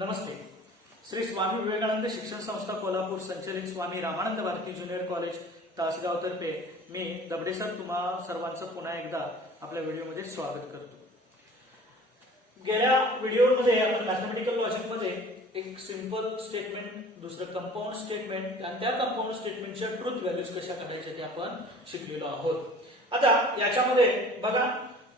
नमस्ते. श्री स्वामी विवेकानंद शिक्षण संस्था कोल्हापूर संचलित स्वामी रामानंद भारती ज्युनियर कॉलेज तासगाव तर्फे मी दबडे सर तुम्हा सर्वांचं पुन्हा एकदा आपल्या व्हिडिओमध्ये स्वागत करतो. गेल्या व्हिडिओमध्ये आपण मॅथमॅटिकल लॉजिक मध्ये एक सिंपल स्टेटमेंट, दुसरं कंपाऊंड स्टेटमेंट आणि त्या कंपाऊंड स्टेटमेंटच्या ट्रूथ व्हॅल्यूज कशा काढायच्या ते आपण शिकलेलो आहोत. आता याच्यामध्ये बघा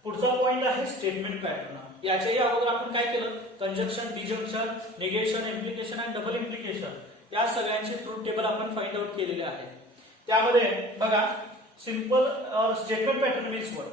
पुढचा पॉइंट आहे स्टेटमेंट पॅटर्न. याच्याही अगोदर आपण काय केलं, कंजक्शन, डिजंक्शन, निगेशन, इम्प्लिकेशन आणि डबल इम्प्लिकेशन या सगळ्यांचे ट्रूथ टेबल आपण फाइंड आउट केलेले आहे. त्यामध्ये बघा simple statement pattern means what?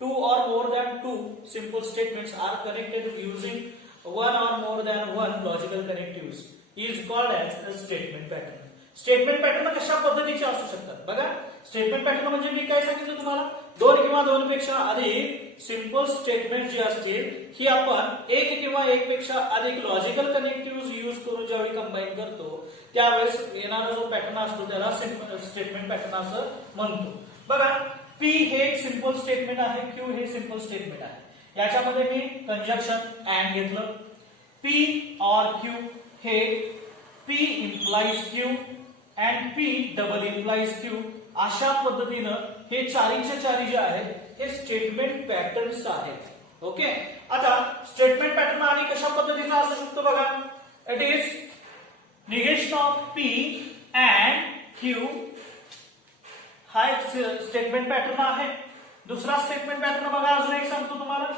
Two or more than two simple statements are connected using one or more than one logical connectives is called as a statement pattern. Statement pattern कशा पद्धतीचे असू शकतात? बघा statement pattern म्हणजे मी काय सांगितलं तुम्हाला, दोन किंवा दोन पेक्षा अधिक सिंपल स्टेटमेंट जी असतील ही आपण एक किंवा एक पेक्षा अधिक लॉजिकल कनेक्टिव्हज यूज करून ज्यावेळी कंबाईन करतो त्यावेळेस येणारा जो पॅटर्न असतो त्याला स्टेटमेंट पॅटर्न असं म्हणतो. बघा पी हे एक सिंपल स्टेटमेंट आहे, क्यू हे सिंपल स्टेटमेंट आहे. याच्यामध्ये मी कंजक्शन अँड घेतलं. पी और क्यू हे P implies Q and P double implies Q अशा पद्धतीनं हे चारीचे चारी जे आहेत हे स्टेटमेंट पॅटर्न्स आहेत. ओके, आता स्टेटमेंट पॅटर्न आणि कशा पद्धतीचा असू शकतो बघा. It is negation of P and Q हा एक स्टेटमेंट पॅटर्न आहे. दुसरा स्टेटमेंट पॅटर्न बघा, अजून एक सांगतो तुम्हाला,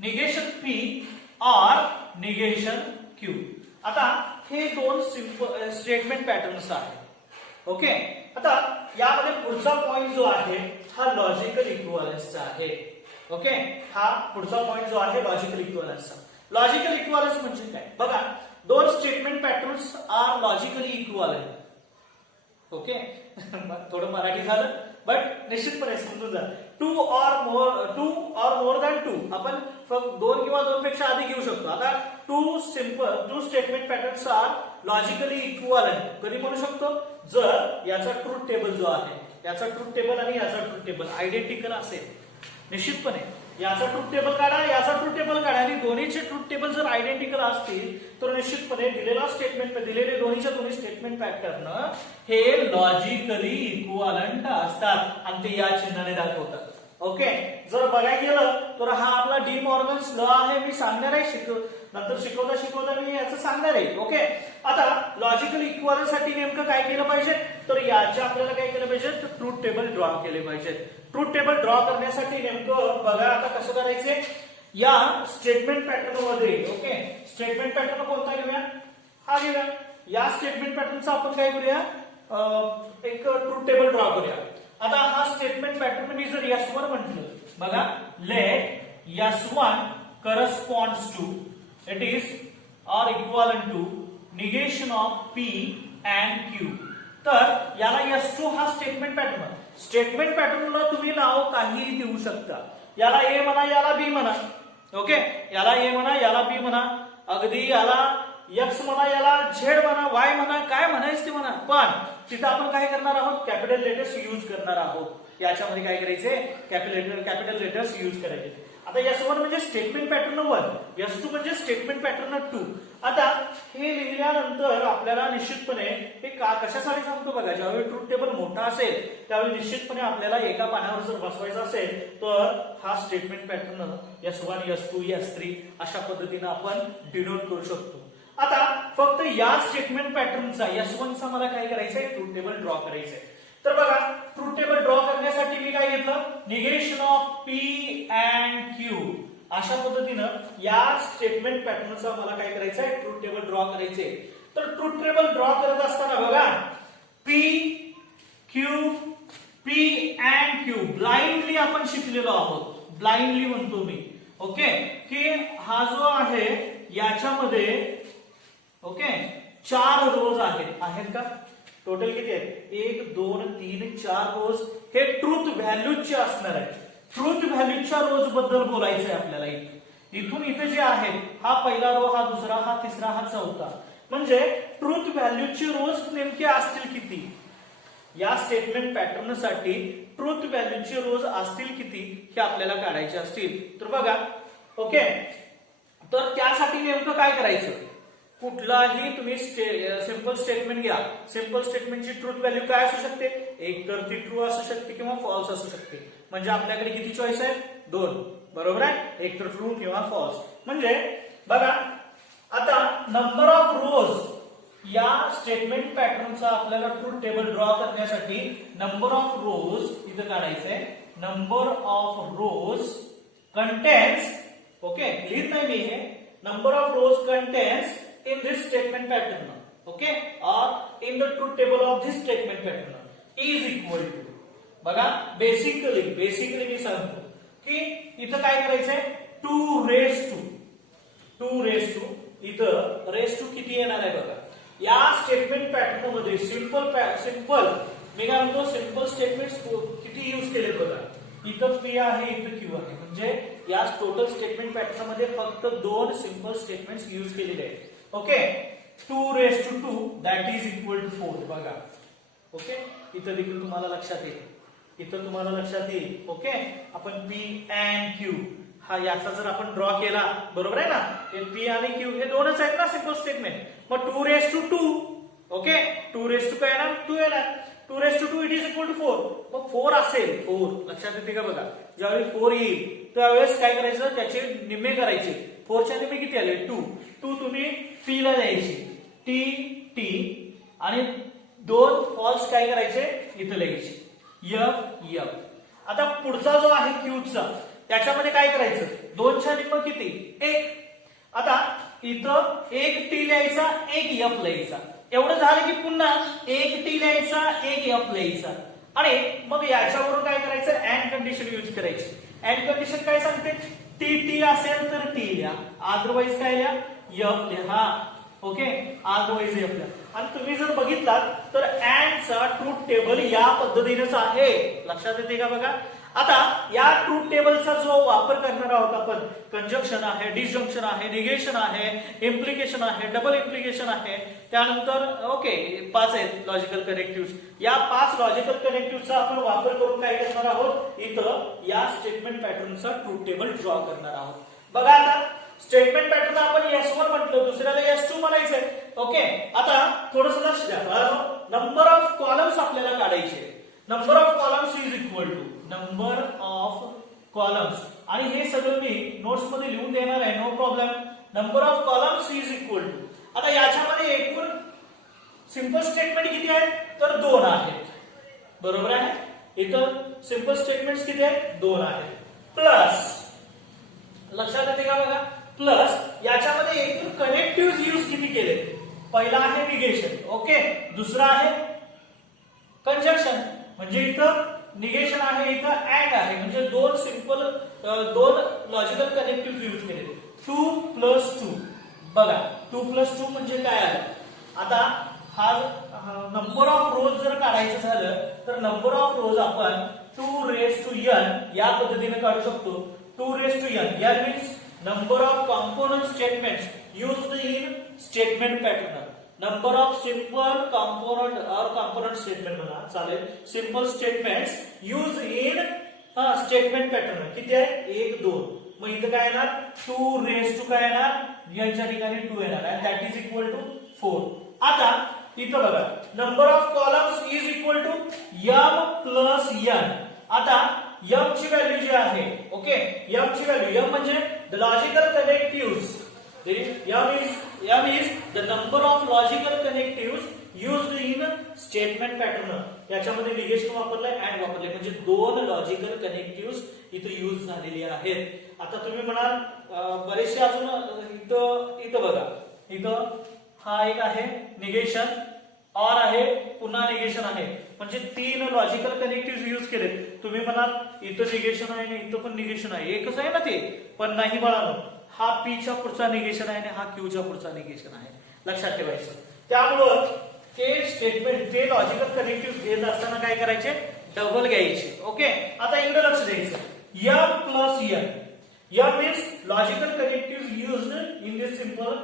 निगेशन पी और निगेशन क्यू. आता हे दोन सिंपल स्टेटमेंट पॅटर्न्स आहेत. ओके, आता यामध्ये पुढचा पॉइंट जो आहे हा लॉजिकल इक्विव्हॅलन्सचा आहे. ओके, हा पुढचा पॉइंट जो आहे लॉजिकल इक्विव्हॅलन्सचा. लॉजिकल इक्विव्हॅलन्स म्हणजे काय बघा, दोन statement patterns are logically equivalent. Okay थोडं मराठी झालं बट निश्चितपणे समजून जा. To or more than to आपण फक्त दोन किंवा दोन पेक्षा अधिक घेऊ शकतो. आता two statement patterns are logically equivalent कधी म्हणू शकतो, जर याचा ट्रूथ टेबल जो आहे याचा ट्रूथ टेबल आणि याचा ट्रूथ टेबल आयडेंटिकल असेल. निश्चितपणे याचा ट्रूथ टेबल काढा, याचा ट्रूथ टेबल काढा आणि दोन्हीचे ट्रूथ टेबल जर आयडेंटिकल असतील तर निश्चितपणे दिलेला स्टेटमेंट दिलेले दोन्हीच्या दोन्ही स्टेटमेंट पॅटर्न हे लॉजिकली इक्विव्हॅलंट असतात आणि ते या चिन्हाने दाखवतात. ओके, जर बघायला गेलं तर हा आपला डी मॉर्गन्स लॉ आहे. मी सांगणार आहे नंतर शिकवता मी याचं सांगणार आहे. ओके, आता लॉजिकल इक्विव्हॅलन्स साठी नेमकं काय केलं पाहिजे तर याचे आपल्याला काय केलं पाहिजे तर ट्रूथ टेबल ड्रॉ केले पाहिजे. ट्रूथ टेबल ड्रॉ करण्यासाठी नेमकं बघा आता कसं करायचे. या स्टेटमेंट पॅटर्न मध्ये ओके स्टेटमेंट पॅटर्न कोणता घेऊया, हा घेऊया. या स्टेटमेंट पॅटर्नचा आपण काय करूया, एक ट्रूथ टेबल ड्रॉ करूया. आता हा स्टेटमेंट पॅटर्न मी जर S1 म्हटलं बघा, late S1 corresponds to it is or equivalent to negation of P and Q. तर याला S2 हा स्टेटमेंट पॅटर्न. स्टेटमेंट पॅटर्नला तुम्ही नाव काहीही देऊ शकता. याला A म्हणा, याला B म्हणा. ओके, याला A म्हणा, याला B म्हणा, अगदी याला X म्हणा, याला Z म्हणा, Y म्हणा, काय म्हणायचं ते म्हणा. पण तिथं आपण काय करणार आहोत, कॅपिटल लेटर्स यूज करणार आहोत. याच्यामध्ये काय करायचे, कॅपिटल लेटर्स यूज करायचे. आता S1 म्हणजे स्टेटमेंट पॅटर्न 1, S2 म्हणजे स्टेटमेंट पॅटर्न 2. आता हे लिहिल्यानंतर आपल्याला निश्चितपणे हे कशासाठी सांगतो बघा, ज्यावेळी ट्रूथ टेबल मोठा असेल त्यावेळी निश्चितपणे आपल्याला एका पानावर जर बसवायचं असेल तर हा statement pattern S1, S2, S3 अशा पद्धतीने आपण डिनोट करू शकतो. आता फक्त या स्टेटमेंट पॅटर्नचा S1 चा मला काय करायचंय, ट्रूथ टेबल ड्रॉ करायचंय. तर बघा ट्रूथ टेबल ड्रॉ करण्यासाठी मी काय घेतलं, negation of P and Q अशा पद्धतीनं या स्टेटमेंट पॅटर्नचा मला काय करायचंय, ट्रूथ टेबल ड्रॉ करायचे. तर ट्रूथ टेबल ड्रॉ करत असताना बघा पी अँड क्यू ब्लाइंडली आपण शिकलेलो आहोत. ब्लाइंडली म्हणतो मी. ओके, की हा जो आहे याच्यामध्ये ओके 4 रोज आहेत का, टोटल किती आहेत, 1 2 3 4 रोज. हे ट्रूथ व्हॅल्यूजचे असणार आहे. ट्रूथ व्हॅल्यूच्या रोज बद्दल बोलायचंय आपल्याला. इथून इथे जे आहेत हा पहिला रो, हा दुसरा, हा तिसरा, हा चौथा. म्हणजे ट्रूथ व्हॅल्यूची रोज नेमके असतील किती या स्टेटमेंट पॅटर्न साठी, ट्रूथ व्हॅल्यूची रोज असतील किती हे आपल्याला काढायचे असतील. तर बघा ओके तर त्यासाठी नेमकं काय करायचं, कुठलाही तुम्ही सिंपल स्टेटमेंट घ्या, सिंपल स्टेटमेंटची ट्रूथ व्हॅल्यू काय असू शकते, एक तर ती ट्रू असू शकते किंवा फॉल्स असू शकते. म्हणजे आपल्याकडे किती चॉईस आहे, दोन, बरोबर आहे, एक तर ट्रू किंवा फॉल्स. म्हणजे बघा आता नंबर ऑफ रोज या स्टेटमेंट पॅटर्नचा आपल्याला ट्रूथ टेबल ड्रॉ करण्यासाठी नंबर ऑफ रोज इथं काढायचंय. Number of rose contains, okay लिहित नाही मी हे, number of rose contains in this statement pattern, okay, or in the truth table of this statement pattern is equal to, बघा basically मी सांगतो की इथं काय करायचंय, 2 raised to इथं रेस टू किती येणार आहे बघा. या स्टेटमेंट पॅटर्न मध्ये सिंपल मी काय म्हणतो, सिंपल स्टेटमेंट्स किती यूज केले बघा. इथं पी आहे, इथं क्यू आहे, म्हणजे या टोटल स्टेटमेंट पॅटर्न मध्ये फक्त 2 सिंपल स्टेटमेंट्स यूज केलेले आहेत. Okay, 2 raised to 2 that is equal to 4 बघा. ओके, इथं देखील तुम्हाला लक्षात येईल, ओके. आपण P and Q हा याचा जर आपण ड्रॉ केला, बरोबर आहे ना, हे P आणि Q हे दोनच आहेत ना सिंपल स्टेटमेंट. मग 2 raised to 2, okay, 2 raised to काय येणार, 2 येणार, 2 raised to 2 it is equal to 4. मग 4 असेल, 4 लक्षात येते का बघा. ज्यावेळी 4 येईल त्यावेळेस काय करायचं, त्याचे निम्मे करायचे. 4च्या निम्मे किती आले, 2 तुम्ही P ला द्यायची, T आणि 2 फॉल्स काय करायचे इथं लिहायचे, F. आता पुढचा जो आहे Qचा, त्याच्यामध्ये काय करायचं, 2च्या निम्मे किती, 1. आता इथं 1 T लिहायचा, 1 F लिहायचा. एवढं झालं की पुन्हा 1 T लिहायचा, 1 F लिहायचा. आणि मग याच्यावरून काय करायचं, अँड कंडिशन यूज करायची. अँड कंडिशन काय सांगते, टी असेल तर टी लिहा, अदरवाईज काय लिहा, F लिहा. ओके, अदरवाईज F लिहा. आणि तुम्ही जर बघितलात तर अँडचा ट्रूथ टेबल या पद्धतीनेच आहे, लक्षात येते का बघा. आता या ट्रूथ टेबलचा जो वापर करणार आहोत आपण, कंजंक्शन आहे, डिसजंक्शन आहे, निगेशन आहे, इम्प्लिकेशन आहे, डबल इम्प्लिकेशन आहे, त्यानंतर ओके 5 आहेत लॉजिकल कनेक्टिव्ह. या 5 लॉजिकल कनेक्टिव्हचा आपण वापर करून काय करणार आहोत, इथं या स्टेटमेंट पॅटर्नचा ट्रूथ टेबल ड्रॉ करणार आहोत. बघा आता स्टेटमेंट पॅटर्न आपण S1 म्हटलं, दुसऱ्याला S2 म्हणायचंय. ओके, आता थोडंसं लक्ष द्या, नंबर ऑफ कॉलम्स आपल्याला काढायचे. Number of columns is equal to number of columns, आणि हे सगळं मी नोट्स मध्ये लिहून देणार आहे, no problem. Number of columns is equal to, आता याच्यामध्ये एकूण सिंपल स्टेटमेंट किती आहेत, तर 2 आहेत, बरोबर आहे. इथं सिंपल स्टेटमेंट्स किती आहेत, 2 आहेत. प्लस, लक्षात येते का बघा, प्लस याच्यामध्ये एकूण कनेक्टिव्ह यूज किती केले. पहिला आहे निगेशन, ओके, दुसरा आहे कंजंक्शन, म्हणजे इथं निगेशन आहे, इथं अँड आहे, म्हणजे 2 सिंपल 2 लॉजिकल कनेक्टिव्ह यूज केले. 2 + 2 बघा, 2 + 2 म्हणजे काय आलं. आता हा नंबर ऑफ रोज जर काढायचं झालं तर नंबर ऑफ रोज आपण 2 raised to n या पद्धतीने काढू शकतो. 2 raised to n, n means number of component statements used in statement pattern. Number of simple component or component statement म्हणा चालेल, simple statements used in statement pattern किती आहे, 1 2. मग इथं काय येणार, 2 raised to काय येणार, यांच्या ठिकाणी 2 येणार, and that is equal to 4. आता इथं बघा, number of columns is equal to m + n. आता m ची व्हॅल्यू जी आहे, ओके, m ची व्हॅल्यू, m म्हणजे the logical connectives, m is the number of logical connectives used in statement pattern. याच्यामध्ये निगेशन वापरलंय, अँड वापरलंय, म्हणजे 2 लॉजिकल कनेक्टिव्हज इथे use झालेली आहेत. आता तुम्ही म्हणाल बरेचसे अजून इथं बघा, इथं हा एक आहे निगेशन, ऑर आहे, पुन्हा निगेशन आहे, म्हणजे 3 लॉजिकल कनेक्टिव्ह यूज केले. तुम्ही म्हणाल इथं निगेशन आहे आणि इथं पण निगेशन आहे, एकच आहे ना ते, पण नाही बाळांनो, हा P च्या पुढचा निगेशन आहे आणि हा Q च्या पुढचा निगेशन आहे, लक्षात ठेवायचं. त्यामुळं ते स्टेटमेंट, ते लॉजिकल कनेक्टिव्ह घेत असताना काय करायचे, डबल घ्यायचे. ओके, आता इकडे लक्ष द्यायचं, m + n. M means logical connectives used in this simple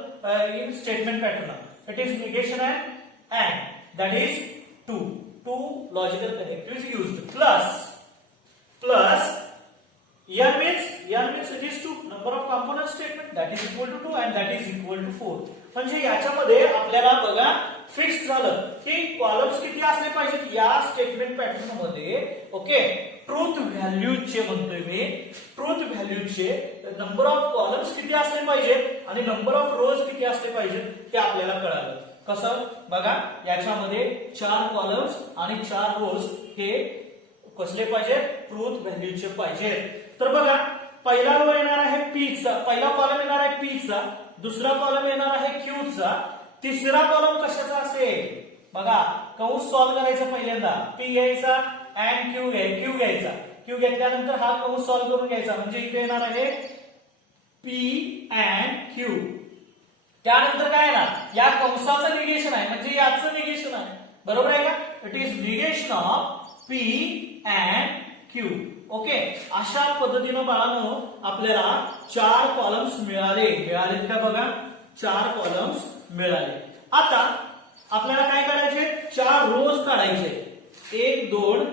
in statement pattern. It is negation and that is 2 logical connectives used, plus n means it is 2 number of component statement that is equal to 2 and that is equal to 4. म्हणजे याच्यामध्ये आपल्याला बघा fix झालं की columns किती असले पाहिजेत या स्टेटमेंट पॅटर्न मध्ये. ओके, ट्रूथ व्हॅल्यूचे म्हणतोय मी, ट्रूथ व्हॅल्यूचे नंबर ऑफ कॉलम्स किती असले पाहिजेत आणि नंबर ऑफ रोज किती असले पाहिजेत ते आपल्याला कळालं. कसं बघा, याच्यामध्ये 4 कॉलम्स आणि 4 रोज हे कसले पाहिजे, ट्रूथ व्हॅल्यूचे पाहिजे. तर बघा, पहिला रो येणार आहे पी चा, पहिला कॉलम येणार आहे पी चा, दुसरा कॉलम येणार आहे क्यू चा, तिसरा कॉलम कशाचा असेल बघा, कंस सॉल्व्ह करायचा पहिल्यांदा, पी घ्यायचा अँड क्यू घ्यायचा, क्यू घेतल्यानंतर हा कंस सॉल्व्ह करून घ्यायचा. म्हणजे इथे येणार आहे पी अँड क्यू. त्यानंतर काय येणार, या कंसाचं निगेशन आहे म्हणजे याचं निगेशन आहे, बरोबर आहे का. It is negation of P and Q. Okay, अशा पद्धतीनं बाळांनो आपल्याला 4 कॉलम्स मिळाले का बघा, 4 कॉलम्स मिळाले. आता आपल्याला काय करायचे, 4 रोज काढायचे, 1 2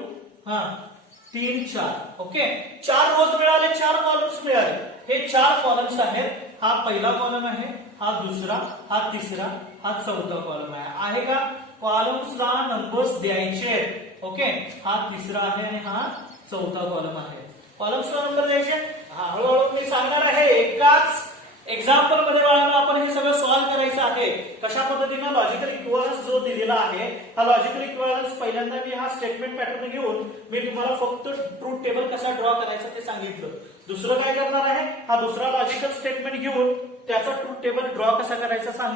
3 4. ओके, 4 रोज मिळाले, 4 कॉलम्स मिळाले. हे 4 कॉलम्स आहेत. हा पहिला कॉलम आहे, हा दुसरा, हा तिसरा, हा चौथा कॉलम आहे का. कॉलम्सला नंबर्स द्यायचे. ओके, हा तिसरा आहे आणि हा चौथा कॉलम आहे. कॉलम्सला नंबर द्यायचे. हळूहळू मी सांगणार आहे, एकाच एक्झाम्पल मध्ये बाळांनो आपण हे सगळं सॉल्व्ह करायचं आहे. कशा पद्धतीने लॉजिकल इक्विव्हॅलन्स जो दिलेला आहे, हा लॉजिकल इक्विव्हॅलन्स पहिल्यांदा मी हा स्टेटमेंट पॅटर्न घेऊन मी तुम्हाला फक्त ट्रूथ टेबल कसा ड्रॉ करायचा ते सांगितलं. दुसरं काय करणार आहे, हा दुसरा लॉजिकल स्टेटमेंट घेऊन त्याचा ट्रूथ टेबल ड्रॉ कसा करायचा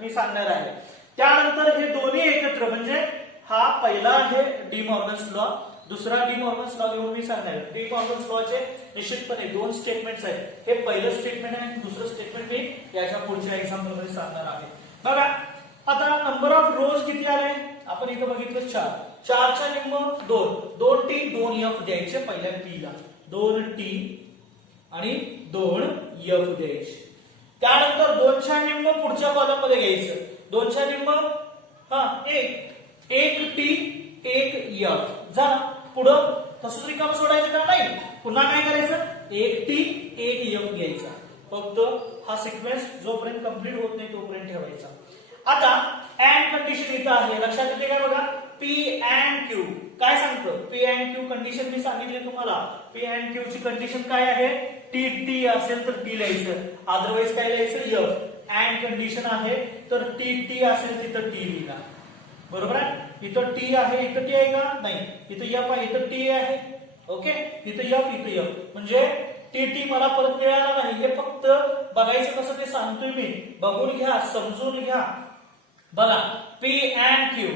मी सांगणार आहे. त्यानंतर हे दोन्ही एकत्र म्हणजे हा पहिला आहे डी मॉर्गन्स लॉ, दुसरा डी मॉर्गन्स लॉ घेऊन मी सांगणार. डी मॉर्गन्स लॉचे निश्चितपणे 2 स्टेटमेंट्स आहेत. हे पहिलं स्टेटमेंट आहे आणि दुसरं स्टेटमेंट मी याच्या पुढच्या एक्झाम्पल मध्ये सांगणार आहे. बघा, आता नंबर ऑफ रोज किती आले, आपण इथं बघितलं 4. 4 च्या निम्म 2, 2 टी 2 एफ द्यायचे पहिल्या टी ला, 2 टी आणि 2 एफ द्यायचे. त्यानंतर 2 च्या निम्म पुढच्या कॉलम मध्ये घ्यायचं, 2 च्या निम्म 1 टी 1 एफ झाला. पुढं तसंच रिकाम सोडायचं का नाही, पुन्हा काय करायचं, 1 टी 1 एफ घ्यायचा. फक्त हा सिक्वेन्स जोपर्यंत कंप्लीट होत नाही तोपर्यंत ठेवायचा. आता अँड कंडिशन इथं आहे, लक्षात येते का बघा, पी अँड क्यू काय सांगतो, पी अँड क्यू कंडिशन मी सांगितली तुम्हाला. पी अँड क्यू ची कंडिशन काय आहे, टी टी असेल तर टी लिहायचं, अदरवाइज काय लिहायचं एफ. अँड कंडिशन आहे तर टी टी असेल तिथं टी लिहा, बरोबर आहे. इथं टी आहे, इथं टी आहे का नाही, इथं एफ आहे, इथं टी आहे. ओके, इथं एफ, इथं एफ, म्हणजे टी टी मला परत मिळाला नाही. हे फक्त बघायचं कसं ते सांगतोय मी, बघून घ्या, समजून घ्या. बघा, P and Q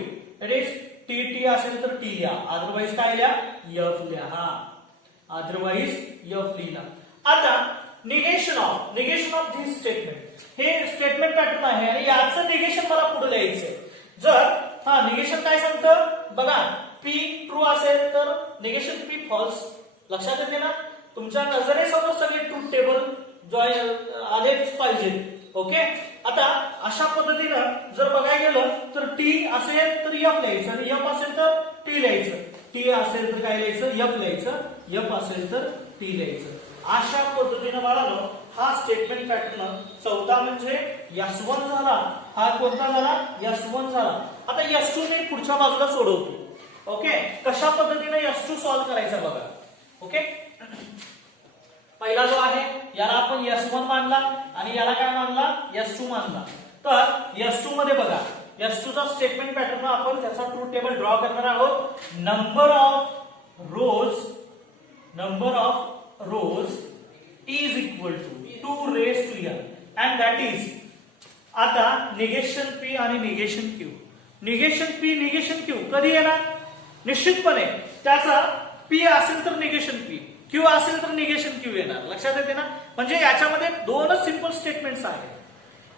it is T T असेल तर टी लिहा, अदरवाइज काय लिहा, एफ लिहा, अदरवाइज एफ लिहा. आता निगेशन ऑफ धिस स्टेटमेंट, हे स्टेटमेंट पॅटर्न आहे आणि याचं निगेशन मला पुढे लिहायचंय. जर निगेशन काय सांगतं बघा, पी ट्रू असेल तर निगेशन पी फॉल्स. लक्षात येते ना, तुमच्या नजरेसमोर सगळे ट्रूथ टेबल आलेच पाहिजे. ओके, आता अशा पद्धतीनं जर बघायला गेलं तर टी असेल तर एफ लिहायचं आणि एफ असेल तर टी लिहायचं, टी असेल तर काय लिहायचं, एफ लिहायचं, एफ असेल तर टी लिहायचं. अशा पद्धतीनं बाळांनो हा स्टेटमेंट पॅटर्न चौथा म्हणजे S1 झाला. हा कोणता झाला, S1 झाला. आता S2 मी पुढच्या बाजूला सोडवतो. ओके, कशा पद्धतीने S2 सॉल्व्ह करायचा बघा. ओके, पहिला जो आहे याला आपण S1 मानला आणि याला काय मानला, S2 मानला. तर S2 मध्ये बघा, S2 चा स्टेटमेंट पॅटर्न आपण त्याचा ट्रूथ टेबल ड्रॉ करणार आहोत. Number of rose is equal to 2 raised to n and that is. आता निगेशन पी आणि negation Q, negation P negation Q कधी येणार, निश्चितपणे त्याचा पी असेल तर निगेशन पी, क्यू असेल तर निगेशन क्यू येणार. लक्षात येते ना, म्हणजे याच्यामध्ये 2 सिंपल स्टेटमेंट्स आहेत.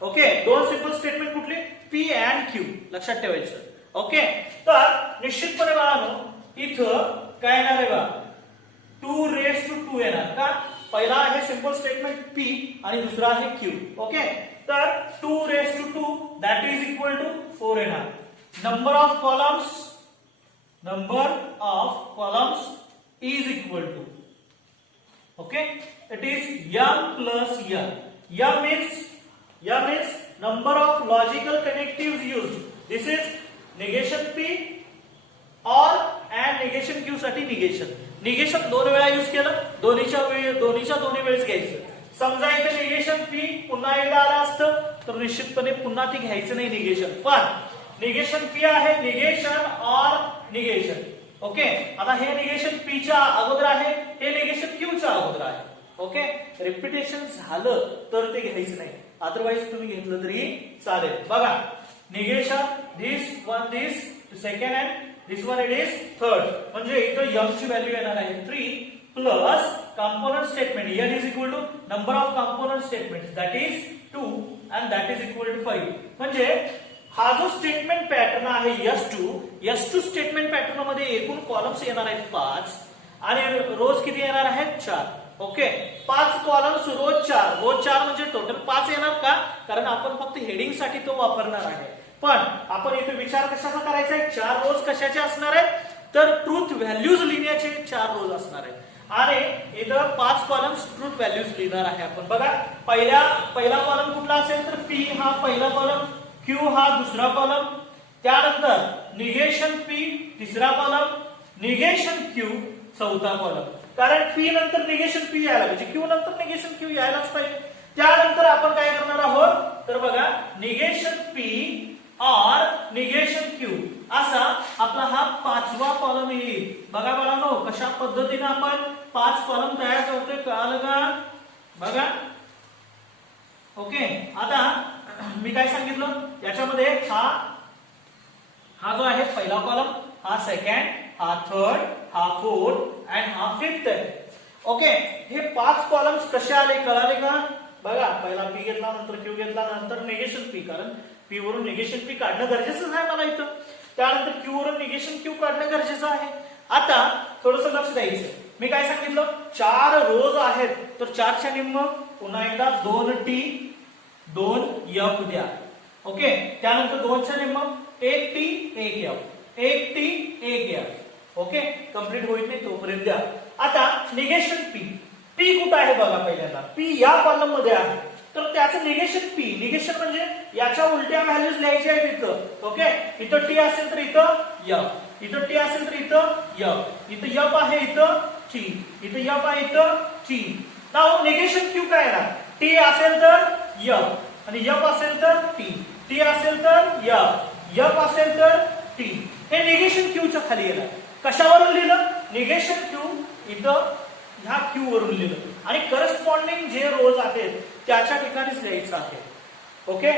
ओके, 2 सिंपल स्टेटमेंट कुठली, पी अँड क्यू, लक्षात ठेवायचं. ओके, तर निश्चितपणे बाळांनो इथं काय येणार आहे बघा, 2 raised to 2 येणार का. पहिला आहे सिंपल स्टेटमेंट पी आणि दुसरा आहे क्यू. ओके, तर 2 raised to 2 that is equal to 4 येणार. Number of columns is equal to Okay, it is m plus n. M means number of logical connectives used. This is negation p or and negation q साठी negation दोन वेळा use केलं, दोन्हीच्या दोन्ही वेळेस घ्यायचं. समजा इथे निगेशन पी पुन्हा एकदा आला असतं तर निश्चितपणे पुन्हा ते घ्यायचं नाही निगेशन. पण निगेशन पी आहे निगेशन और निगेशन. ओके, आता हे निगेशन पी च्या अगोदर आहे, हे निगेशन क्यू च्या अगोदर आहे. ओके, रिपिटेशन झालं तर ते घ्यायचं नाही, अदरवाइज तुम्ही घेतलं तरी चालेल. बघा, negation this second and this one it is third. म्हणजे इथं m ची व्हॅल्यू येणार आहे 3 plus component statement n is equal to number of component statement that is 2 and that is equal to 5. म्हणजे हा जो स्टेटमेंट पॅटर्न आहे S2 statement pattern मध्ये एकूण कॉलम्स येणार आहेत 5 आणि रोज किती येणार आहेत 4. ओके, 5 कॉलम्स रोज 4 म्हणजे टोटल 5 येणार का, कारण आपण फक्त हेडिंग साठी तो वापरणार आहे. पण आपण इथे विचार कशाचा करायचा आहे, 4 रोज कशाचे असणार आहेत, तर ट्रूथ व्हॅल्यूज लिहिण्याचे 4 रोज असणार आहेत. आणि इथं 5 कॉलम्स ट्रूथ व्हॅल्यूज लिहिणार आहे आपण. बघा, पहिला कॉलम कुठला असेल तर पी हा पहिला कॉलम, क्यू हा दुसरा कॉलम, त्यानंतर निगेशन पी तिसरा कॉलम, निगेशन क्यू चौथा कॉलम. कारण पी नंतर निगेशन पी यायला पाहिजे, क्यू नंतर निगेशन क्यू यायलाच पाहिजे. त्यानंतर आपण काय करणार आहोत तर बघा, निगेशन पी और निगेशन क्यू असा आपला हा 5वा कॉलम येईल. बघा बाळांनो, कशा पद्धतीने आपण 5 कॉलम तयार करतोय, कळालं का? बघा. ओके, आता मी काय सांगितलं याच्यामध्ये, हा जो आहे पहिला कॉलम, हा सेकंड, हा थर्ड, हा फोर्थ अँड हा फिफ्थ आहे. ओके, हे 5 कॉलम्स कसे आले कळाले का? बघा, पहिला पी घेतला, नंतर क्यू घेतला, नंतर निगेशन पी, कारण पी वरून निगेशन पी काढणं गरजेचं आहे मला इथं. त्यानंतर क्यू वरून निगेशन क्यू काढणं गरजेचं आहे. आता थोडंसं लक्ष द्यायचं, मी काय सांगितलं 4 रोज आहेत, तर 4 च्या निम्म पुन्हा एकदा 2t 2f द्या. ओके, त्यानंतर 2 च्या निम्म 1t 1f 1f. Okay, complete होईल नाही तोपर्यंत द्या. आता निगेशन पी कुठं आहे बघा, पहिल्यांदा पी या कॉलम मध्ये आहे, तर त्याचं निगेशन निगेशन म्हणजे याच्या उलट्या व्हॅल्यूज लिहायच्या आहेत इथं. ओके, इथं टी असेल तर इथं f, इथं टी असेल तर इथं f, इथं f आहे इथं t, इथं f आहे इथं t. नाव निगेशन क्यू काय आहे, टी असेल तर f आणि f असेल तर टी असेल तर f असेल तर t. हे निगेशन क्यूच्या खाली येणार. कशावरून लिहिलं, निगेशन क्यू इथं ह्या क्यू वरून लिहिलं आणि करस्पॉन्डिंग जे रोज आहेत त्याच्या ठिकाणीच लिहायचं आहे. ओके,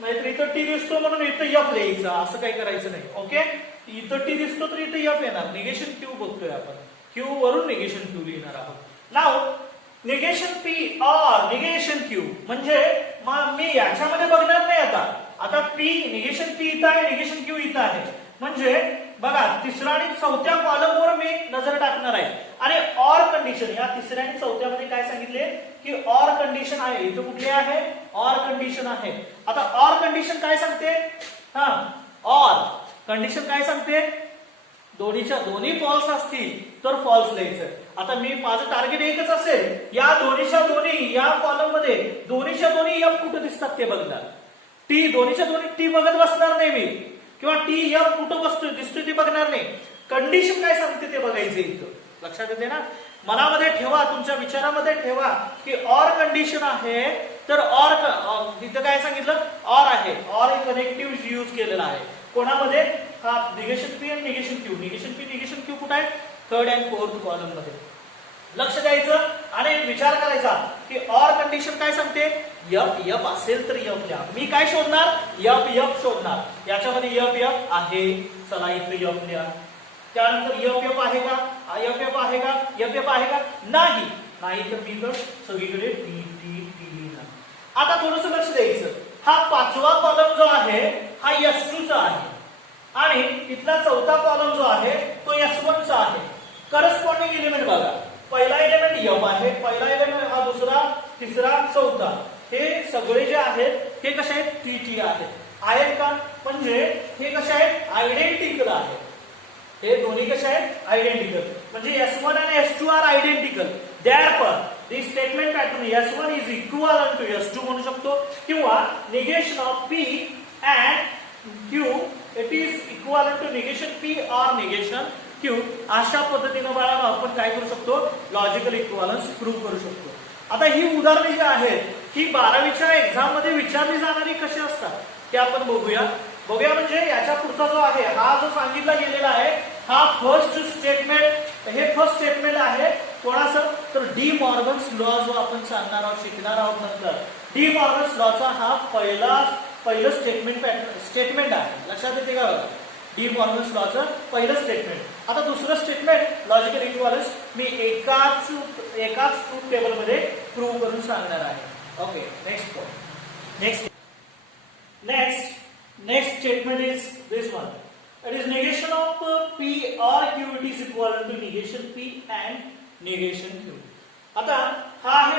म्हणजे इथं टी दिसतो म्हणून इथं एफ लिहायचं, असं काही करायचं नाही. ओके, इथं टी दिसतो तर इथं एफ येणार. निगेशन क्यू बघतोय आपण, क्यू वरून निगेशन क्यू लिहिणार आहोत. नाव निगेशन पी और निगेशन क्यू म्हणजे मी याच्यामध्ये बघणार नाही. आता पी निगेशन पी इथं आहे, निगेशन क्यू इथं आहे. म्हणजे बघा, तिसरा आणि चौथ्या कॉलमवर मी नजर टाकणार आहे. आणि ऑर कंडिशन, या तिसऱ्या आणि चौथ्यामध्ये काय सांगितले की ऑर कंडिशन आहे. इथं कुठली आहे, ऑर कंडिशन आहे. आता ऑर कंडिशन काय सांगते, ऑर कंडिशन काय सांगते, दोन्ही फॉल्स असतील तर फॉल्स लिहायचं. आता माझं टार्गेट एकच असेल, या दोन्ही या कॉलम मध्ये दोन्ही एफ कुठे दिसतात ते बघणार. दोन्हीच्या दोन्ही टी बघत बसणार नाही मी, किंवा टी एफ कुठं दिसतोय ते बघणार नाही. कंडिशन काय सांगते ते बघायचं इथं. लक्षात येते ना? मनामध्ये ठेवा, तुमच्या विचारामध्ये ठेवा की ऑर कंडिशन आहे तर ऑर इथं काय सांगितलं, ऑर आहे. ऑर कनेक्टिव्ह यूज केलेला आहे. कोणामध्ये, हा निगेशन पी आणि negation Q. Negation P negation Q कुठे आहे, थर्ड अँड फोर्थ कॉलम मध्ये. लक्ष द्यायचं आणि विचार करायचा की ऑर कंडिशन काय सांगते, एफ असेल तर एफ लिहा. मी काय शोधणार, एफ शोधणार. याच्यामध्ये एफ आहे, चला इथं एफ लिहा. त्यानंतर एफ आहे का, एफ आहे का, एफ आहे का, नाही तर मी तर सगळीकडे टी लिहिणार. आता थोडस लक्ष द्यायचं, हा 5वा कॉलम जो आहे हा S2 चा आहे आणि इथला चौथा कॉलम जो आहे तो S1 चा आहे. करस्पॉन्डिंग एलिमेंट बघा, पहिला एलिमेंट एफ आहे, पहिला एलिमेंट हा दुसरा, तिसरा, चौथा. हे सगळे जे आहेत हे कसे आहेत, टी आहेत का, म्हणजे हे कसे आहेत, आयडेंटिकल आहेत. हे दोन्ही कसे आहेत, आयडेंटिकल. म्हणजे S1 आणि S2 are identical. therefore the statement pattern S1 is equivalent to S2 म्हणू शकतो किंवा negation of P and Q it is equivalent to negation P or negation Q. अशा पद्धतीने बाळांनो आपण काय करू शकतो लॉजिकल इक्विव्हॅलन्स प्रूव्ह करू शकतो. आता ही उदाहरणे जी आहेत ही 12वीच्या एक्झाम मध्ये विचारली जाणारी कशी असतात ते आपण बघूया म्हणजे याच्या पुढचा जो आहे हा जो सांगितला गेलेला आहे हा फर्स्ट स्टेटमेंट हे फर्स्ट स्टेटमेंट आहे कोणाचं तर डी मॉर्गन्स लॉ जो आपण सांगणार आहोत शिकणार आहोत नंतर डी मॉर्गन्स लॉचा हा पहिलं स्टेटमेंट आहे लक्षात येते का बघा डी मॉर्गन्स लॉचं पहिलं स्टेटमेंट. आता दुसरं स्टेटमेंट लॉजिकल इक्विव्हॅलन्स मी एकाच ट्रूथ टेबल मध्ये प्रूव्ह करून सांगणार आहे. Okay next statement is this one. It is negation of P or Q it is equivalent to negation P and negation Q. आता हा आहे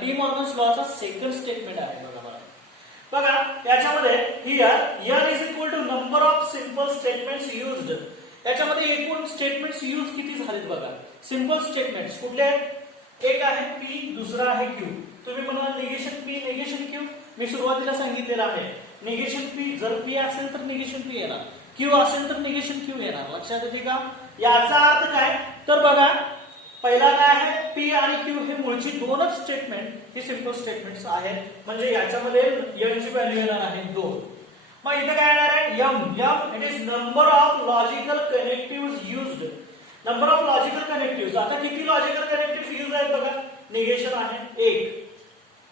डी मॉर्गन्स लॉचा सेकंड स्टेटमेंट आहे बघा याच्यामध्ये here n is equal to number of simple statements used. याच्यामध्ये एकूण statements use किती झालेत बघा. सिंपल स्टेटमेंट्स कुठले आहेत एक आहे P दुसरा आहे Q. तुम्ही म्हणाल निगेशन P निगेशन Q मी सुरुवातीला सांगितलेलं आहे निगेशन P जर P असेल तर निगेशन P येणार Q असेल तर निगेशन Q येणार लक्षात येते का. याचा अर्थ काय तर बघा पहिला काय आहे P आणि Q हे मूळची दोनच स्टेटमेंट ही सिंपल स्टेटमेंट्स आहेत म्हणजे याच्यामध्ये n ची व्हॅल्यू येणार आहे 2. मग इथे काय येणार आहे m it is number of logical connectives used. Number of logical connectives आता किती लॉजिकल कनेक्टिव्हज यूज आहेत बघा निगेशन आहे 1.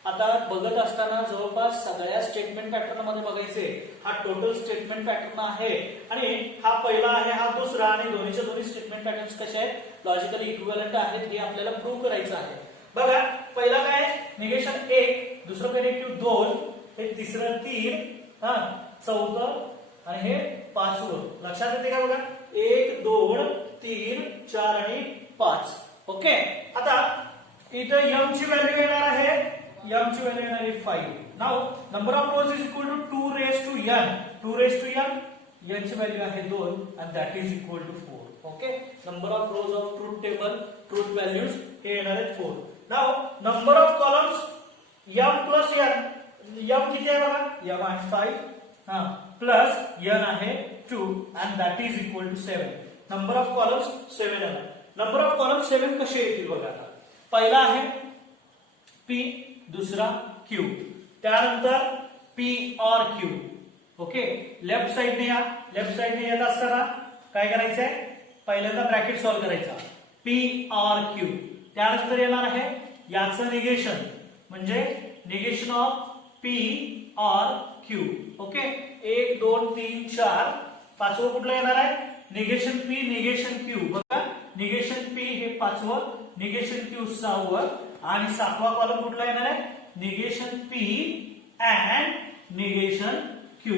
आता बघत असताना जवळपास सगळ्या स्टेटमेंट पॅटर्न मध्ये बघायचे हा टोटल स्टेटमेंट पॅटर्न आहे आणि हा पहिला आहे हा दुसरा आणि दोन्हीच्या दोन्ही स्टेटमेंट पॅटर्न्स कसे आहेत लॉजिकल इक्विव्हॅलंट आहेत हे आपल्याला प्रूव्ह करायचं आहे. बघा पहिला काय निगेशन 1 दुसरं कनेक्टिव्ह 2 हे तिसरं 3 हा चौथं आणि हे पाचवं लक्षात येते का बघा 1 2 3 4 आणि 5. ओके आता इथं m ची व्हॅल्यू येणार आहे m ची व्हॅल्यू येणार आहे 5. Now number of rows is equal to 2 raise to n n ची व्हॅल्यू आहे 2 and that is equal to 4. Okay number of rows of truth table truth values हे येणार आहेत 4. Now number of columns m plus n m किती आहे बघा m आहे 5 हा प्लस n आहे 2 and that is equal to 7. Number of columns 7 आहे. नंबर ऑफ कॉलम्स 7 कसे येतील बघा आता पहिला आहे P दुसरा Q त्यानंतर P और Q. ओके लेफ्ट साइडने येत असताना काय करायचंय पहिल्यांदा ब्रॅकेट सॉल्व्ह करायचा P और Q त्यानंतर येणार आहे याचं निगेशन म्हणजे निगेशन ऑफ P और Q. ओके 1 2 3 4 पाचवं कुठलं येणार आहे निगेशन P निगेशन Q. बघा निगेशन P हे पाचवं निगेशन Q सहावं आणि सातवा कॉलम कुठला येणार आहे negation P and negation Q.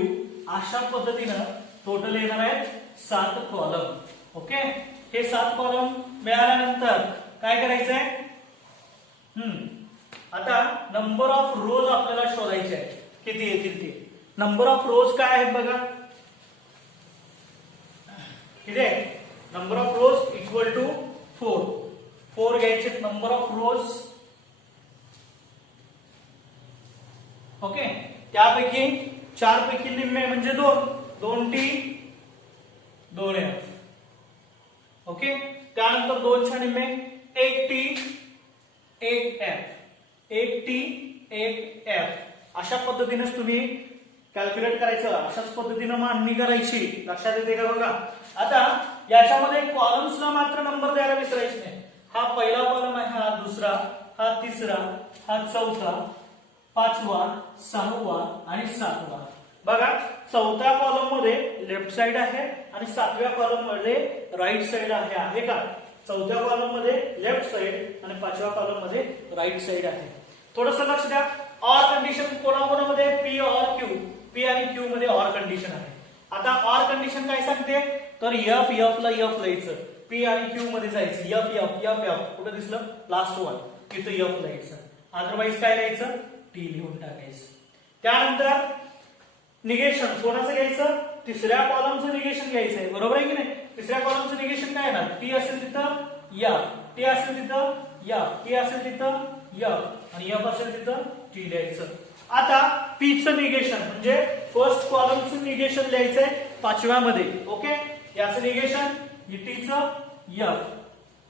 अशा पद्धतीनं टोटल येणार आहे 7 कॉलम. ओके हे 7 कॉलम मिळाल्यानंतर काय करायचंय आता नंबर ऑफ रोज आपल्याला शोधायचे आहे किती येतील ते. नंबर ऑफ रोज काय आहेत बघा किती आहे number of rows equal to 4 घ्यायचे नंबर ऑफ रोज. ओके त्यापैकी 4 पैकी निम्मे म्हणजे 2 T 2 F. ओके त्यानंतर 2 च्या निम्मे 1 T 1 F 1 T 1 F. अशा पद्धतीनेच तुम्ही कॅल्क्युलेट करायचं अशाच पद्धतीने मांडणी करायची लक्षात येते का बघा. आता याच्यामध्ये कॉलम्सला मात्र नंबर द्यायला विसरायचे नाही. हा पहिला कॉलम आहे हा दुसरा हा तिसरा हा चौथा पाचवा सहावा आणि सातवा. बघा चौथ्या कॉलम मध्ये लेफ्ट साइड आहे आणि सातव्या कॉलम मध्ये राईट साइड आहे का. चौथ्या कॉलम मध्ये लेफ्ट साइड आणि पाचव्या कॉलम मध्ये राईट साइड आहे. थोडस लक्ष द्या ऑर कंडिशन कोणाकोणामध्ये P और Q P आणि Q मध्ये ऑर कंडिशन आहे. आता ऑर कंडिशन काय सांगते तर F ला F लिहायचं P आणि Q मध्ये जायचं F कुठे दिसलं लास्ट वन तिथं F लिहायचं अदरवाइज काय लिहायचं T लिहून टाकायचं. त्यानंतर निगेशन कोणाचं घ्यायचं तिसऱ्या कॉलमचं निगेशन घ्यायचंय बरोबर आहे की नाही. तिसऱ्या कॉलमचं निगेशन काय येणार P असेल तिथं F टी असेल तिथं एफ, टी असेल तिथं एफ आणि एफ असेल तिथं टी लिहायचं. आता पी चं निगेशन म्हणजे फर्स्ट कॉलमचं निगेशन लिहायचंय पाचव्यामध्ये. ओके, याचं निगेशन टी चं एफ,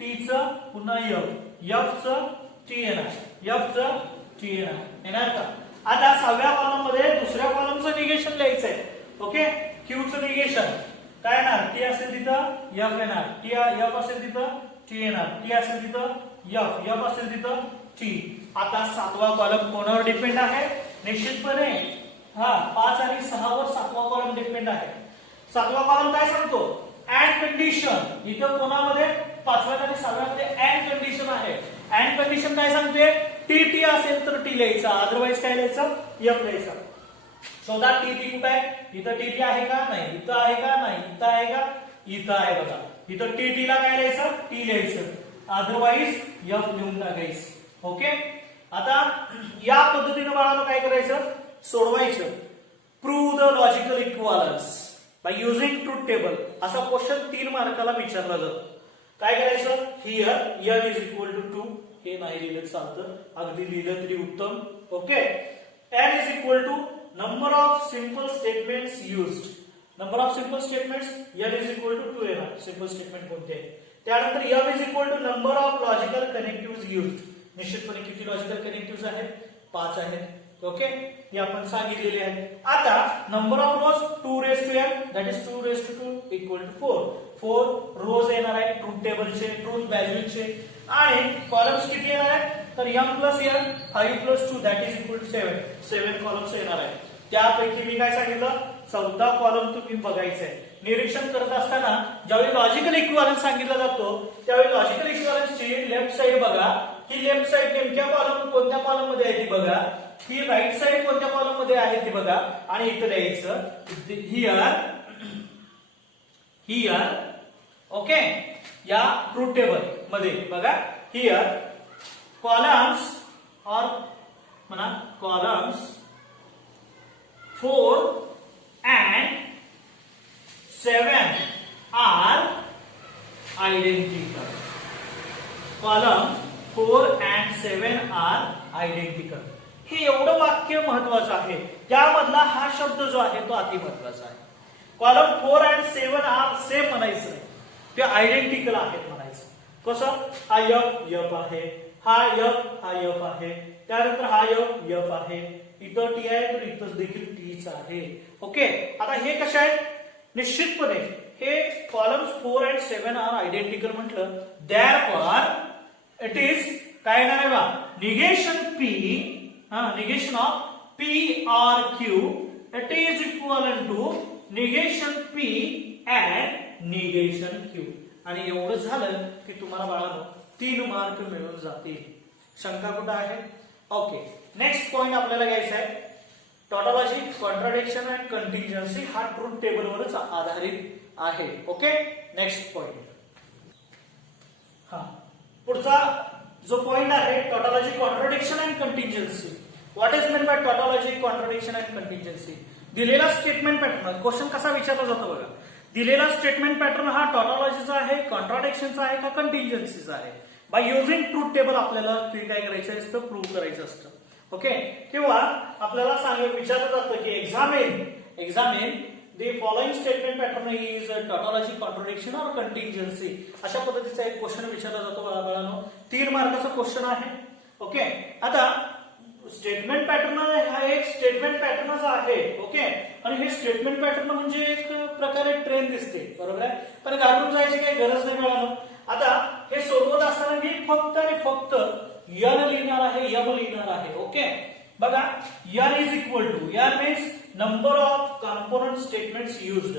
टी चं पुन्हा एफ, एफ चं टी येणार, एफ चं टी येणार का. आता सहाव्या कॉलम मध्ये दुसऱ्या कॉलमचं निगेशन लिहायचंय. ओके, क्यू चं निगेशन काय येणार, टी असेल तिथं एफ येणार, टी एफ असेल तिथं टी येणार, टी असेल तिथं एफ, एफ असेल तिथं टी. आता सातवा कॉलम कोणावर डिपेंड आहे, निश्चितपणे 5 आणि 6 वर सातवा कॉलम डिपेंड आहे. सातवा कॉलम काय सांगतो, अँड कंडिशन. इथं कोणामध्ये पाचव्या आणि सहाव्यामध्ये अँड कंडिशन आहे. अँड कंडिशन काय सांगते, टी टी असेल तर टी लिहायचा, अदरवाइज काय लिहायचं, एफ लिहायचा. शोधा टी टी कुठे आहे, इथं टी टी आहे का नाही, इथं आहे का नाही, इथं आहे का, इथं आहे बघा. इथं टी टी ला काय लिहायचं, टी लिहायचं, अदरवाइज एफ लिहून टाकायचं. ओके, आता या पद्धतीने बाळांनो काय करायचं, सोडवायचं. Prove the logical equivalence by using truth table. असा क्वेश्चन 3 मार्काला विचारला जातो. काय करायचं, here n is equal to 2, हे नाही लिहिलं चालतं, अगदी लिहिलं तरी उत्तम. Okay, n is equal to number of simple statements used. Number of simple statements n is equal to 2 येणार. सिंपल स्टेटमेंट कोणते आहे. त्यानंतर m is equal to number of logical connectives used. निश्चितपणे किती लॉजिकल कनेक्टिव्हज आहेत, 5 आहेत. ओके, हे आपण सांगितलेले आहे. आता number of rows 2 raise to n that is 2 raise to 2 equal to 4. 4 rows येणार आहे ट्रूथ टेबलचे, ट्रूथ व्हॅल्यूचे. आणि कॉलम्स किती येणार आहेत, तर m plus n 5 plus 2 that is equal to 7. 7 columns येणार आहे. त्यापैकी मी काय सांगितलं, 14 कॉलम तुम्ही बघायचंय. निरीक्षण करत असताना ज्यावेळी लॉजिकल इक्विव्हॅलन्स सांगितला जातो त्यावेळी लॉजिकल इक्विव्हॅलन्सची लेफ्ट साइड बघा. ही लेफ्ट साइड नेमक्या कॉलम कोणत्या कॉलम मध्ये आहे ती बघा. ही राईट साइड कोणत्या कॉलम मध्ये आहे ती बघा. आणि इथं लिहायचं हिअर. ओके, या ट्रूथ टेबल मध्ये बघा, हिअर कॉलम्स और म्हणा columns 4 and 7 are identical. Columns 4 and 7 are identical. हे एवढं वाक्य महत्वाचं आहे. त्यामधला हा शब्द जो आहे तो अति महत्वाचा आहे. कॉलम 4 and 7 आर सेम म्हणायचं नाही, ते आयडेंटिकल आहेत म्हणायचं. कसं, हा एफ आहे, हा एफ आहे, त्यानंतर हा एफ आहे, इथं टी आहे तर इथं देखील टीच आहे. ओके, आता हे कसे आहेत, निश्चितपणे हे कॉलम्स 4 and 7 आर आयडेंटिकल म्हटलं, देअरफॉर इट इज काय येणार आहे बा, negation P, negation of P or Q it is equal to negation P and negation Q. आणि एवढं झालं की तुम्हाला बाळांनो 3 मार्क मिळून जातील. शंका कुठं आहे. ओके, नेक्स्ट पॉइंट आपल्याला घ्यायचा आहे, टॉटॉलॉजी, कॉन्ट्राडिक्शन अँड कंटिंजन्सी. हा ट्रूथ टेबलवरच आधारित आहे. Okay, next point. पुढचा जो पॉइंट आहे tautology, contradiction and contingency. What is mean by tautology, contradiction and contingency. दिलेला स्टेटमेंट पॅटर्न, क्वेश्चन कसा विचारला जातो बघा. दिलेला स्टेटमेंट पॅटर्न हा टॉटॉलॉजीचा आहे, कॉन्ट्राडिक्शनचा आहे का कंटिंजन्सीचा आहे. बाय युजिंग ट्रूथ टेबल आपल्याला ते काय करायचं असतं, प्रूव्ह करायचं असतं. ओके, किंवा आपल्याला विचारलं जातं की examine the following statement pattern is tautology, contradiction और कंटिंजन्सी. अशा पद्धतीचा एक क्वेश्चन विचारला जातो बाळांनो. 3 मार्काचा क्वेश्चन आहे. ओके, आता स्टेटमेंट पॅटर्न हा एक स्टेटमेंट पॅटर्नच आहे. ओके, आणि हे स्टेटमेंट पॅटर्न म्हणजे एक प्रकारे ट्रेन दिसते, बरोबर आहे, पण घाबरून जायची काही गरज नाही बाळांनो. आता हे सोडवत असताना मी फक्त आणि फक्त n लिहिणार आहे, m लिहिणार आहे. ओके, बघा, n is equal to, n means number of component statements used.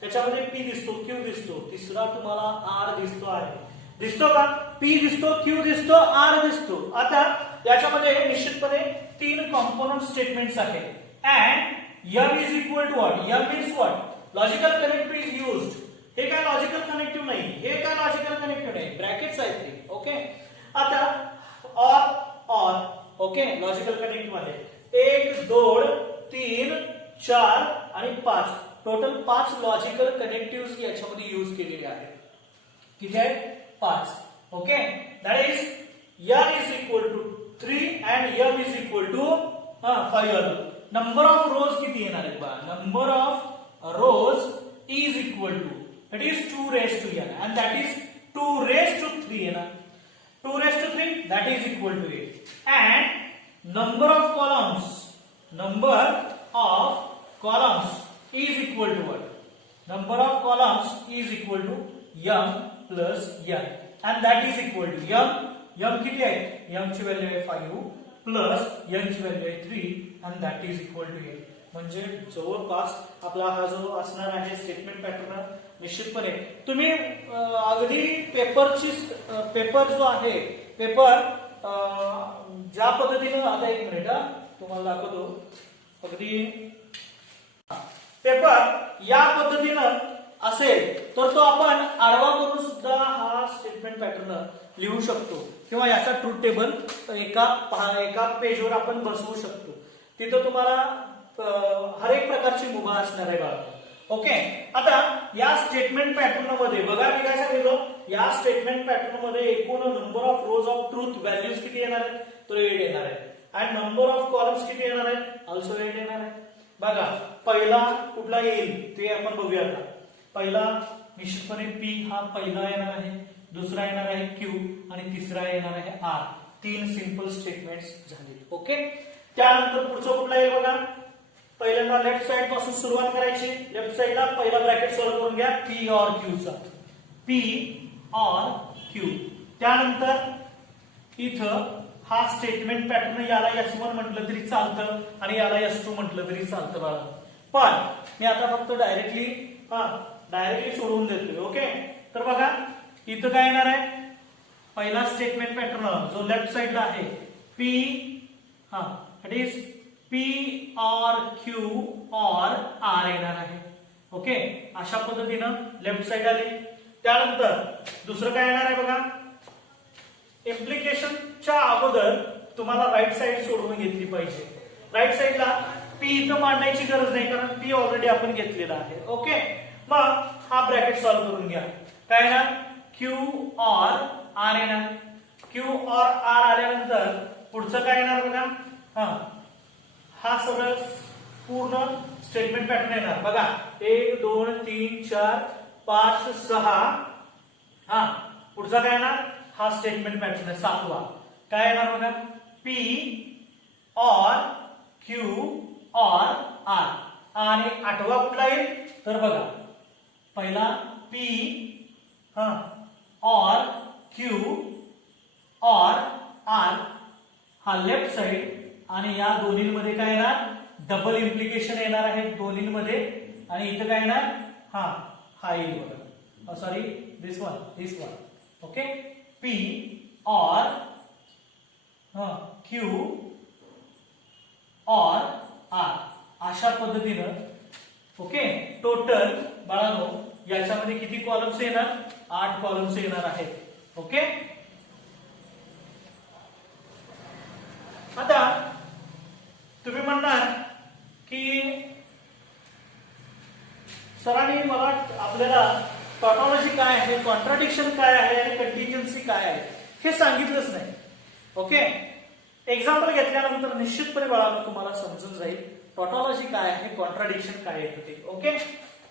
त्याच्यामध्ये p दिसतो, q दिसतो, तिसरा तुम्हाला r दिसतो आहे, दिसतो का, p दिसतो, q दिसतो, r दिसतो. आता याच्यामध्ये निश्चितपणे 3 कंपोनंट स्टेटमेंट्स आहेत. And m is equal to what, m means what, logical connective is used. हे काय लॉजिकल कनेक्टिव्ह नाही, हे काय लॉजिकल कनेक्टिव्ह नाही, ब्रॅकेट्स आहेत ते. ओके, आता और ओके, लॉजिकल कनेक्टिव्ह आहे. 1 2 3 4 आणि 5, टोटल 5 लॉजिकल कनेक्टिव्ह याच्यामध्ये यूज केलेले आहेत. किती आहेत, 5. Okay, that is n is equal to 3 and m is equal to 5 number of रोज किती येणार आहे बघा number of rose is equal to that is 2 raised to n and that is 2 raised to 3 येणार 2 raised to 3 that is equal to 8 and number of columns is equal to what number of columns is equal to m plus n and that is equal to m किती आहे m ची व्हॅल्यू आहे 5 plus n ची व्हॅल्यू आहे 3 and that is equal to 8 म्हणजे जवळपास आपला हा जो असणार आहे स्टेटमेंट पॅटर्न निश्चितपणे तुम्ही अगदी पेपर जो आहे पेपर ज्या पद्धतीने आता एक मिनिट तुम्हाला दाखवतो अगदी पेपर या पद्धतीनं असेल तर तो आपण आडवा करून सुद्धा हा स्टेटमेंट पॅटर्न लिहू शकतो किंवा याचा ट्रूथ टेबल एका पेजवर आपण बसवू शकतो तिथं तुम्हाला हर एक प्रकारची मुभा असणार आहे बाळा ओके आता या स्टेटमेंट पॅटर्न मध्ये बघा मी काय सांगितलं या स्टेटमेंट पॅटर्न मध्ये एकूण number of rows of truth values किती येणार आहेत तर 8 येणार आहे आणि नंबर ऑफ कॉलम्स किती येणार आहेत ऑल्सो 8 येणार आहे बघा पहिला कुठला येईल ते आपण बघूया आता पहिला निश्चितपणे पी हा पहिला येणार आहे दुसरा येणार आहे क्यू आणि तिसरा येणार आहे आर तीन सिंपल स्टेटमेंट्स झाले ओके त्यानंतर पुढचं कुठला येईल बघा पहिल्यांदा लेफ्ट साइड पासून सुरुवात करायची लेफ्ट साइडला पहिला ब्रॅकेट सॉल्व्ह करून घ्या पी और क्यू चा पी और क्यू त्यानंतर इथं हा स्टेटमेंट पॅटर्न याला S1 म्हटलं तरी चालतं आणि याला S2 म्हटलं तरी चालतं बाळा पण मी आता फक्त डायरेक्टली सोडवून देतोय ओके तर बघा इथं काय येणार आहे पहिला स्टेटमेंट पॅटर्न जो लेफ्ट साइडला आहे पी इट इज P और Q और R येणार आहे ओके अशा पद्धतीनं लेफ्ट साइड आली त्यानंतर दुसरं काय येणार आहे बघा इम्प्लिकेशनच्या अगोदर तुम्हाला राईट साइड सोडवून घेतली पाहिजे राईट साइडला P इथं मांडायची गरज नाही कारण P ऑलरेडी आपण घेतलेला आहे ओके मग हा ब्रॅकेट सॉल्व्ह करून घ्या काय येणार Q और R येणार Q और R आल्यानंतर पुढचं काय येणार बघा हा सगळं पूर्ण स्टेटमेंट पॅटर्न येणार बघा 1 2 3 4 5 6 पुढचा काय येणार हा स्टेटमेंट पॅटर्न आहे सातवा काय येणार बघा P और Q और R आणि आठवा कुठला येईल तर बघा पहिला P और Q और R हा लेफ्ट साइड आणि या दोन्हीमध्ये काय येणार डबल इम्प्लिकेशन येणार आहे दोन्हीमध्ये आणि इथं काय येणार हा येईल बघा सॉरी दिस वन ओके P और Q और R अशा पद्धतीनं ओके टोटल बाळांनो याच्यामध्ये किती कॉलम्स येणार 8 कॉलम्स येणार आहेत ओके आता तुम्ही म्हणणार की सरांनी मला आपल्याला टॉटॉलॉजी काय आहे कॉन्ट्राडिक्शन काय आहे आणि कंटिन्जन्सी काय आहे हे सांगितलंच नाही ओके एक्झाम्पल घेतल्यानंतर निश्चितपणे बाळांनो तुम्हाला समजून जाईल टॉटॉलॉजी काय आहे कॉन्ट्राडिक्शन काय येतं ते ओके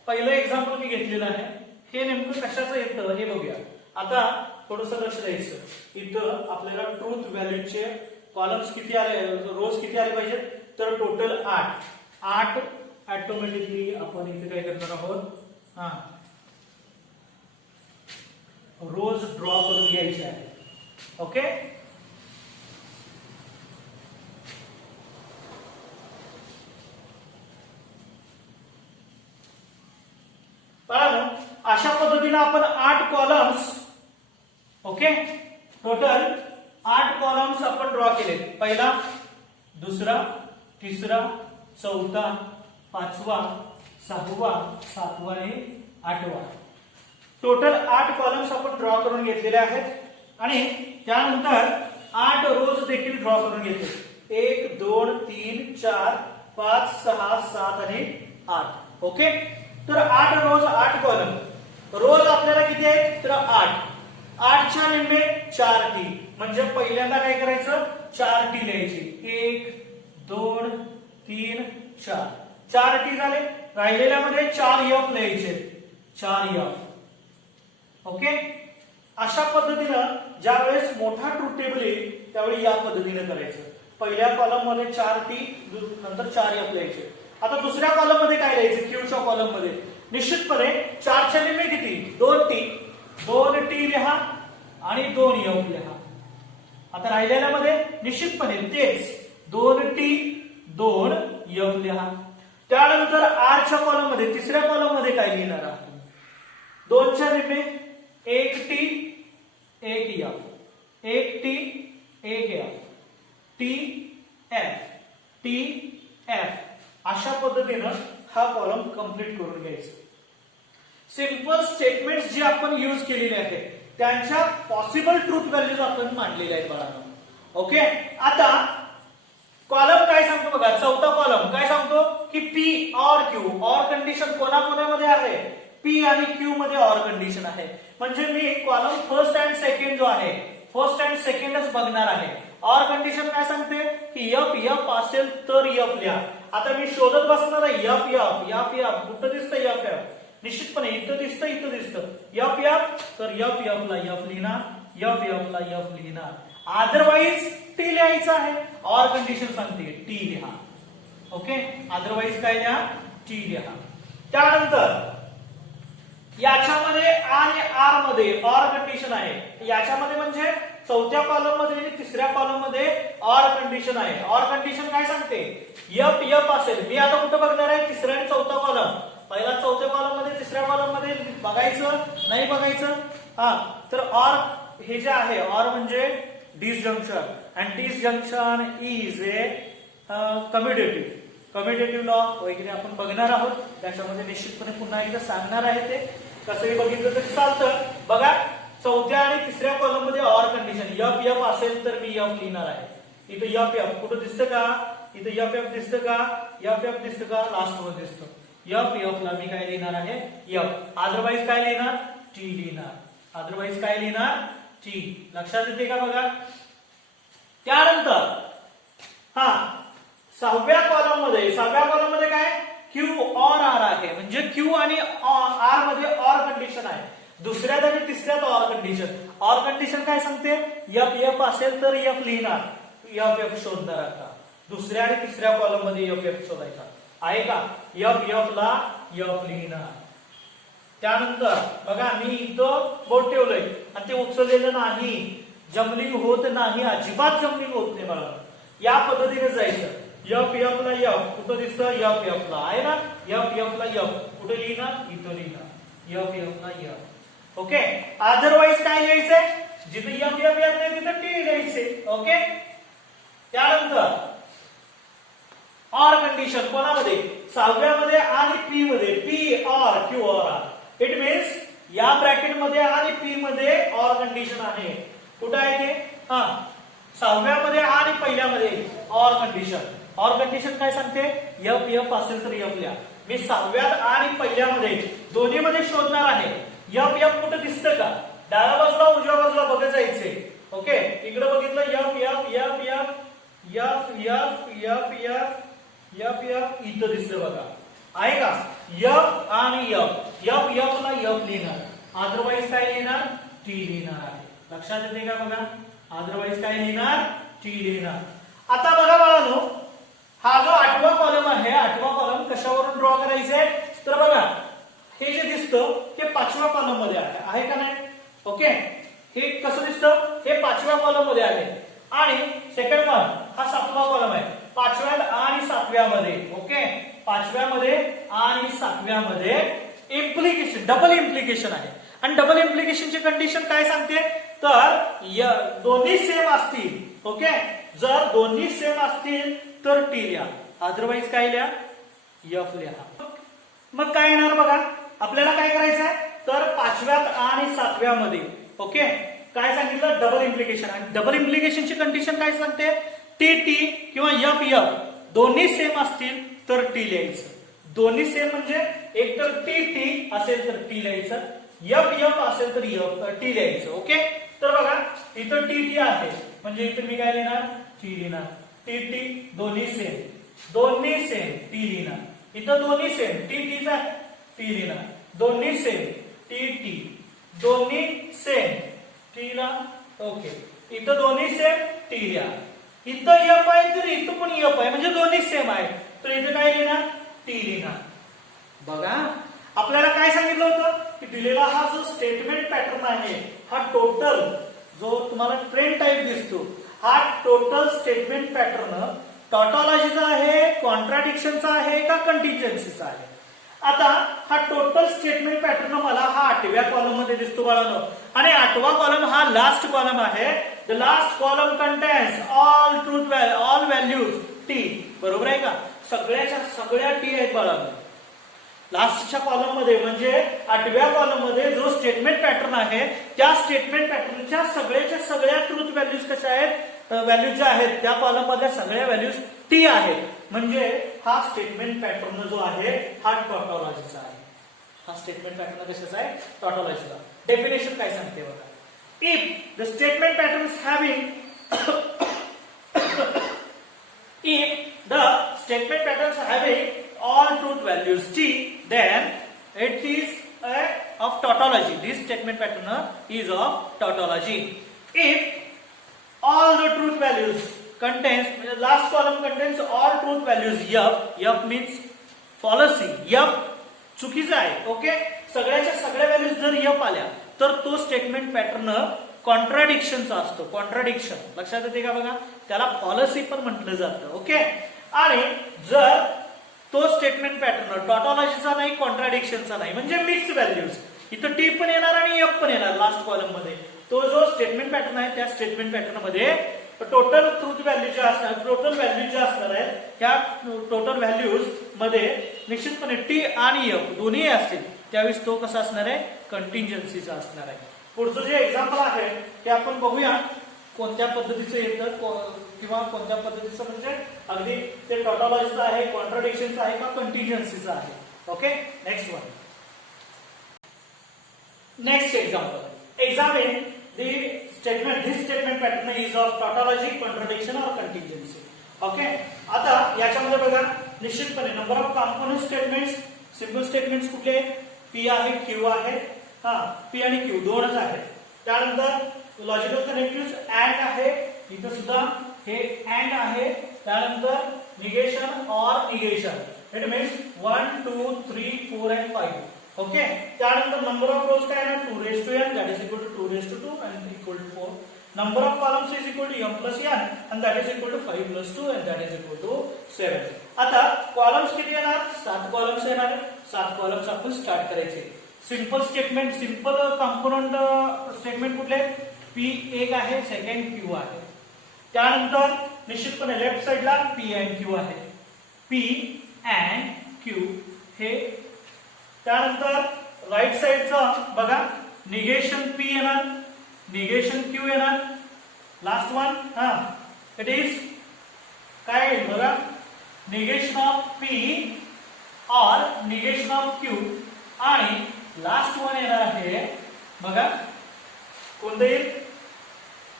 पहिलं एक्झाम्पल मी घेतलेलं आहे हे नेमकं कशाचं येतं हे बघूया आता थोडंसं लक्ष द्यायचं इथं आपल्याला ट्रूथ व्हॅल्यूचे कॉलम्स किती आले रोज किती आले पाहिजे तर टोटल 8 ऑटोमॅटिकली आपण इथे काय करणार आहोत रोज ड्रॉ करून घ्यायचे आहे ओके अशा पद्धतीने आपण 8 कॉलम्स ओके टोटल 8 कॉलम्स आपण ड्रॉ केले पहिला दुसरा तिसरा चौथा पाचवा सहावा सातवा आणि आठवा टोटल 8 कॉलम्स आपण ड्रॉ करून घेतलेले आहेत आणि त्यानंतर 8 रोज देखील ड्रॉ करून घेतले 1 2 3 4 5 6 7 आणि 8 ओके तर 8 रोज 8 कॉलम रोज आपल्याला किती आहेत तर 8 8च्या निम्मे 4t म्हणजे पहिल्यांदा काय करायचं 4t लिहायची 1 2 3 4 4t झाले राहिलेल्यामध्ये 4f लिहायचे 4f ओके अशा पद्धतीनं ज्यावेळेस मोठा ट्रूथ टेबल येईल त्यावेळी या पद्धतीने करायचं पहिल्या कॉलम मध्ये 4t नंतर 4f लिहायचे आता दुसऱ्या कॉलम मध्ये काय लिहायचं क्यूच्या कॉलम मध्ये निश्चितपणे 4च्या निम्मे किती 2t 2t लिहा आणि 2f लिहा आता राहिलेल्यामध्ये निश्चितपणे तेच 2t 2f लिहा त्यानंतर r च्या कॉलम मध्ये तिसऱ्या कॉलम मध्ये काय लिहिणार आहात 2च्या निम्मे 1t 1f 1t 1f tf tf अशा पद्धतीनं हा कॉलम कंप्लीट करून घ्यायचा सिंपल स्टेटमेंट्स जे आपण यूज केलेले आहेत त्यांच्या पॉसिबल ट्रूथ व्हॅल्यूज आपण मांडलेल्या आहेत बाळांनो ओके आता कॉलम काय सांगतो बघा चौथा कॉलम काय सांगतो की P or Q or condition कोणाकोणामध्ये आहे पी आणि क्यू मध्ये ऑर कंडिशन आहे म्हणजे मी कॉलम फर्स्ट अँड सेकंड जो आहे फर्स्ट अँड सेकंडच बघणार आहे ऑर कंडिशन काय सांगते की एफ असेल तर एफ लिहा आता मी शोधत बसणार आहे एफ कुठं दिसतं एफ निश्चितपणे इथं दिसतं एफ तर एफ ला एफ लिहिणार एफ ला एफ लिहिणार अदरवाइज टी लिहायचं आहे ऑर कंडिशन सांगते टी लिहा ओके अदरवाइज काय लिहा टी लिहा त्यानंतर याच्यामध्ये आणि आर मध्ये ऑर कंडिशन आहे याच्यामध्ये म्हणजे चौथ्या कॉलम मध्ये आणि तिसऱ्या कॉलम मध्ये ऑर कंडिशन आहे ऑर कंडिशन काय सांगते एफ असेल मी आता कुठं बघणार आहे तिसरा आणि चौथा कॉलम पहिला चौथ्या कॉलम मध्ये तिसऱ्या कॉलम मध्ये बघायचं नाही बघायचं हा तर ऑर हे जे आहे ऑर म्हणजे disjunction and disjunction is a commutative law वगैरे आपण बघणार आहोत त्याच्यामध्ये निश्चितपणे पुन्हा एकदा सांगणार आहे ते कसंही बघितलं तरी चालतं बघा चौथ्या आणि तिसऱ्या कॉलम मध्ये ऑर कंडिशन एफ असेल तर मी एफ लिहिणार आहे इथं एफ कुठं दिसतं का इथं एफ दिसतं का एफ दिसतं का लास्ट वर दिसतं एफ ला मी काय लिहिणार आहे एफ अदरवाइज काय लिहिणार टी लिहिणार अदरवाइज काय लिहिणार टी लक्षात येते का बघा त्यानंतर हा सहाव्या कॉलम मध्ये काय क्यू ऑर आर आहे म्हणजे क्यू आणि आर मध्ये ऑर कंडिशन आहे दुसऱ्यात आणि तिसऱ्यात ऑर कंडिशन काय सांगते एफ असेल तर एफ लिहिणार एफ शोधणार आता दुसऱ्या आणि तिसऱ्या कॉलम मध्ये एफ शोधायचा आहे का एफ ला एफ लिहिणार त्यानंतर बघा मी इथं बोट ठेवलंय आणि ते उचललेलं नाही जम्बलिंग होत नाही अजिबात जम्बलिंग होत नाही मला या पद्धतीने जायचं एफ ला एफ कुठं दिसतं एफ ला आहे ना एफ ला एफ कुठे लिहिणार इथं लिहिणार एफ ला एफ ओके अदरवाइज काय लिहायचंय जिथे एफ येत नाही तिथं टी लिहायचे ओके त्यानंतर ऑर कंडिशन कोणामध्ये सहाव्यामध्ये आणि पी मध्ये P or Q or R it means या ब्रॅकेट मध्ये आणि पी मध्ये ऑर कंडिशन आहे कुठं आहे ते हा सहाव्यामध्ये आणि पहिल्यामध्ये ऑर कंडिशन काय सांगते एफ असेल तर एफ लिहा मी सहाव्यात आणि पहिल्यामध्ये दोन्ही मध्ये शोधणार आहे एफ कुठं दिसतं का डाव्या बाजूला उजव्या बाजूला बघत जायचे ओके इकडे बघितलं एफ इथं दिसतं बघा आहे का एफ आणि एफ ला एफ लिहिणार अदरवाइज काय लिहिणार टी लिहिणार आहे लक्षात येते का बघा अदरवाइज काय लिहिणार टी लिहिणार आता बघा बाळांनो हा जो आठवा कॉलम आहे आठवा कॉलम कशावरून ड्रॉ करायचे तर बघा हे जे दिसतं ते पाचव्या कॉलम मध्ये आहे का नाही ओके हे कसं दिसतं हे पाचव्या कॉलम मध्ये आहे आणि सेकंड वन हा सातवा कॉलम आहे पाचव्या आणि सातव्यामध्ये ओके पाचव्यामध्ये आणि सातव्यामध्ये इम्प्लिकेशन डबल इम्प्लिकेशन आहे आणि डबल इम्प्लिकेशनची कंडिशन काय सांगते तर दोन्ही सेम असतील ओके जर दोन्ही सेम असतील तर टी लिहा अदरवाइज काय लिहा एफ लिहा मग काय येणार बघा आपल्याला काय करायचं आहे तर पाचव्यात आणि सातव्यामध्ये ओके काय सांगितलं डबल इम्प्लिकेशन आणि डबल इम्प्लिकेशनची कंडिशन काय सांगते टी किंवा एफ दोन्ही सेम असतील तर टी लिहायचं दोन्ही सेम म्हणजे एक तर टी असेल तर टी लिहायचं एफ एफ असेल तर एफ टी लिहायचं. ओके, तर बघा इथं टी टी आहे म्हणजे इथे मी काय लिहिणार टी लिहिणार. टी टी दोन्ही सेम टी लिहिणार. इथं दोन्ही सेम टी टीचा टी लिहिणार. दोन्ही सेम टी टी दोन्ही सेम टी ला. ओके, इथं दोन्ही सेम टी लिहा. इथं एफ आहे तर इथं पण एफ आहे म्हणजे दोन्ही सेम आहे तर इथे काय लिहिणार टी लिहिणार. बघा आपल्याला काय सांगितलं होतं की दिलेला हा जो स्टेटमेंट पॅटर्न आहे हा टोटल जो तुम्हाला ट्रेंड टाइप दिसतो हा टोटल स्टेटमेंट पॅटर्न टॉटॉलॉजीचा आहे, कॉन्ट्राडिक्शनचा आहे का कंटिन्जन्सीचा आहे. आता हा टोटल स्टेटमेंट पॅटर्न मला हा 8व्या कॉलम मध्ये दिसतो बाळांनो आणि 8वा कॉलम हा लास्ट कॉलम आहे. The last column contains all truth all values T. बरोबर आहे का, सगळ्या टी आहेत बाळांनो. लास्टच्या कॉलम मध्ये म्हणजे 8व्या कॉलम मध्ये जो स्टेटमेंट पॅटर्न आहे त्या स्टेटमेंट पॅटर्नच्या सगळ्या ट्रूथ व्हॅल्यूज कशा आहेत, व्हॅल्यूज ज्या आहेत त्या कॉलम मधल्या सगळ्या व्हॅल्यूज टी आहेत. म्हणजे हा स्टेटमेंट पॅटर्न जो आहे हा टॉटॉलॉजीचा आहे. हा स्टेटमेंट पॅटर्न कशाचा आहे, टॉटॉलॉजीचा. डेफिनेशन काय सांगते बघा. If the statement pattern having if the statement patterns having all truth values t, then it is of tautology. This statement pattern is of tautology. If all the truth values contains, the last column contains all truth values f means fallacy, f चुकीचा आहे. Okay, सगळ्या values जर f आल्या तर तो statement pattern कॉन्ट्राडिक्शनचा असतो. Contradiction लक्षात येते का बघा, त्याला पॉलिसी पण म्हटलं जातं. ओके, आणि जर तो स्टेटमेंट पॅटर्न टॉटॉलॉजीचा नाही, कॉन्ट्राडिक्शनचा नाही म्हणजे मिक्स व्हॅल्यूज, इथं टी पण येणार आणि एफ पण येणार लास्ट कॉलम मध्ये. तो जो स्टेटमेंट पॅटर्न आहे त्या स्टेटमेंट पॅटर्न मध्ये टोटल ट्रूथ व्हॅल्यू ज्या असणार, टोटल व्हॅल्यू ज्या असणार आहेत त्या टोटल व्हॅल्यूज मध्ये निश्चितपणे टी आणि एफ दोन्ही असतील त्यावेळेस तो कसा असणार आहे, कंटिन्जन्सीचा असणार आहे. पुढचं जे एक्झाम्पल आहे ते आपण बघूया कोणत्या पद्धतीचं येतं किंवा कोणत्या पद्धतीचं म्हणजे अगदी ते टॉटॉलॉजीचं आहे, कॉन्ट्राडिक्शनचं आहे का कंटिन्जन्सीचं आहे. Okay, next one. Next example. Examine the statement. This statement pattern is of tautology, contradiction और कंटिन्जन्सी. ओके, आता याच्यामध्ये बघा निश्चितपणे number of component statements, simple statements कुठले, पी आहे, क्यू आहे. हा, पी आणि क्यू दोनच आहेत. त्यानंतर लॉजिकल कनेक्टिव्ह अँड आहे, इथं सुद्धा हे अँड आहे. त्यानंतर निगेशन और negation, it means 1 2 3 4 and 5. Okay, त्यानंतर नंबर ऑफ रोज काय आहे, 2n that is equal to 2 and equal to 4. Number of columns is equal to m plus n and that is equal to 5 plus 2 and that is equal to 7. आता columns किती येणार, 7 columns येणार. 7 columns आपण start करायचे. Simple statement, simple component statement कुठले, P एक आहे, second Q आहे. त्यानंतर निश्चितपणे लेफ्ट साइडला पी अँड क्यू आहे, पी अँड क्यू हे. त्यानंतर राईट साइडचा बघा निगेशन पी येणार, निगेशन क्यू येणार. लास्ट वन हा इट इज काय येईल बघा, निगेशन ऑफ पी और निगेशन ऑफ क्यू. आणि लास्ट वन येणार आहे बघा कोणतं येईल,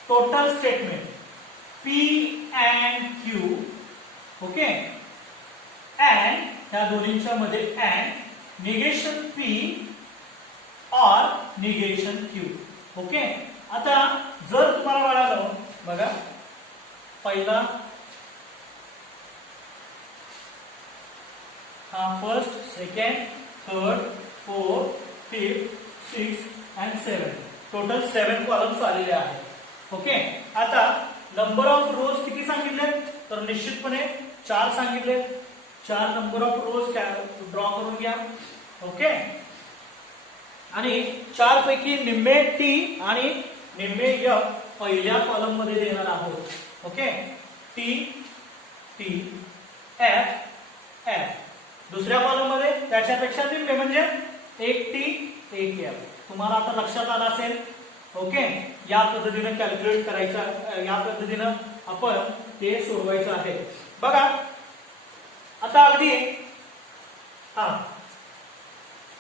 total statement P and Q. Okay, and ह्या दोन्हींच्या मध्ये अँड निगेशन पी और निगेशन क्यू. ओके, आता जर तुम्हाला वाटलं बघा पहिला हा first, second, third, fourth, fifth, sixth and 7, total 7 columns आलेले आहेत. ओके, आता नंबर ऑफ रोज किती सांगितले तर निश्चितपणे 4 सांगितले. 4 नंबर ऑफ रोज ड्रॉ करून घ्या. ओके, आणि 4 पैकी निम्मे टी आणि निम्मे एफ पहिल्या कॉलम मध्ये देणार आहोत. Okay, T T F F. दुसऱ्या कॉलम मध्ये त्याच्यापेक्षा निम्मे म्हणजे 1 टी 1 एफ. तुम्हाला आता लक्षात आलं असेल. ओके, या पद्धतीने कॅल्क्युलेट करायचं, या पद्धतीने आपण ते सोडवायचं आहे. बघा आता अगदी हा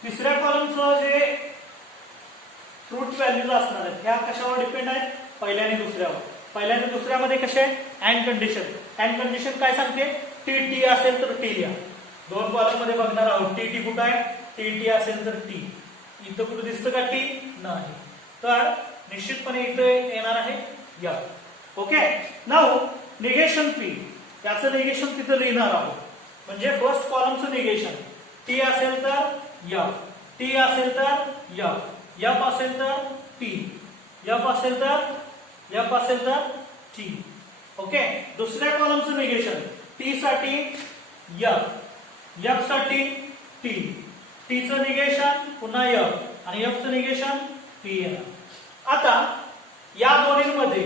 तिसऱ्या कॉलमचं जे ट्रूथ व्हॅल्यूज असणार आहेत ह्या कशावर डिपेंड आहेत, पहिल्या आणि दुसऱ्यावर. पहिल्या आणि दुसऱ्यामध्ये कसे आहे, अँड कंडिशन. अँड कंडिशन काय सांगते, टी टी असेल तर टी लिहा. दोन कॉलम मध्ये बघणार आहोत, टी टी कुठं आहे, टी टी असेल तर टी. इथं कुठं दिसतं का टी, नाही. तर निश्चितपणे इथं येणार आहे F. Okay. Now negation P, त्याचं निगेशन तिथं लिहिणार आहोत. म्हणजे फर्स्ट कॉलमचं निगेशन टी असेल तर एफ, टी असेल तर एफ, एफ असेल तर टी, एफ असेल तर टी. ओके. दुसऱ्या कॉलमचं निगेशन टी साठी एफ, एफ साठी टी, टीचं निगेशन पुन्हा एफ आणि एफचं निगेशन टी येणार. आता या दोन्हीमध्ये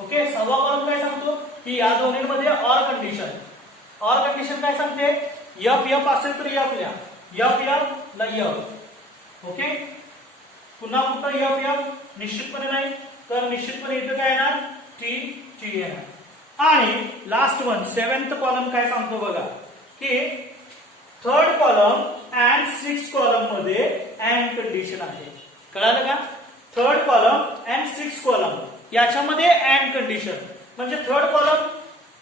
ओके, सहावा कॉलम काय सांगतो की या दोन्हीमध्ये ऑर कंडिशन. ऑर कंडिशन काय सांगते, एफ एफ असेल तर एफ लिहा, एफ एफ ला एफ. ओके. पुन्हा कुठं एफ एफ निश्चितपणे नाही, तर निश्चितपणे इथं काय येणार, टी टी येणार. आणि लास्ट वन सेव्हन्थ कॉलम काय सांगतो बघा की third column and six column मध्ये अँड कंडिशन आहे. कळालं का, third column and six column याच्यामध्ये अँड कंडिशन. म्हणजे थर्ड कॉलम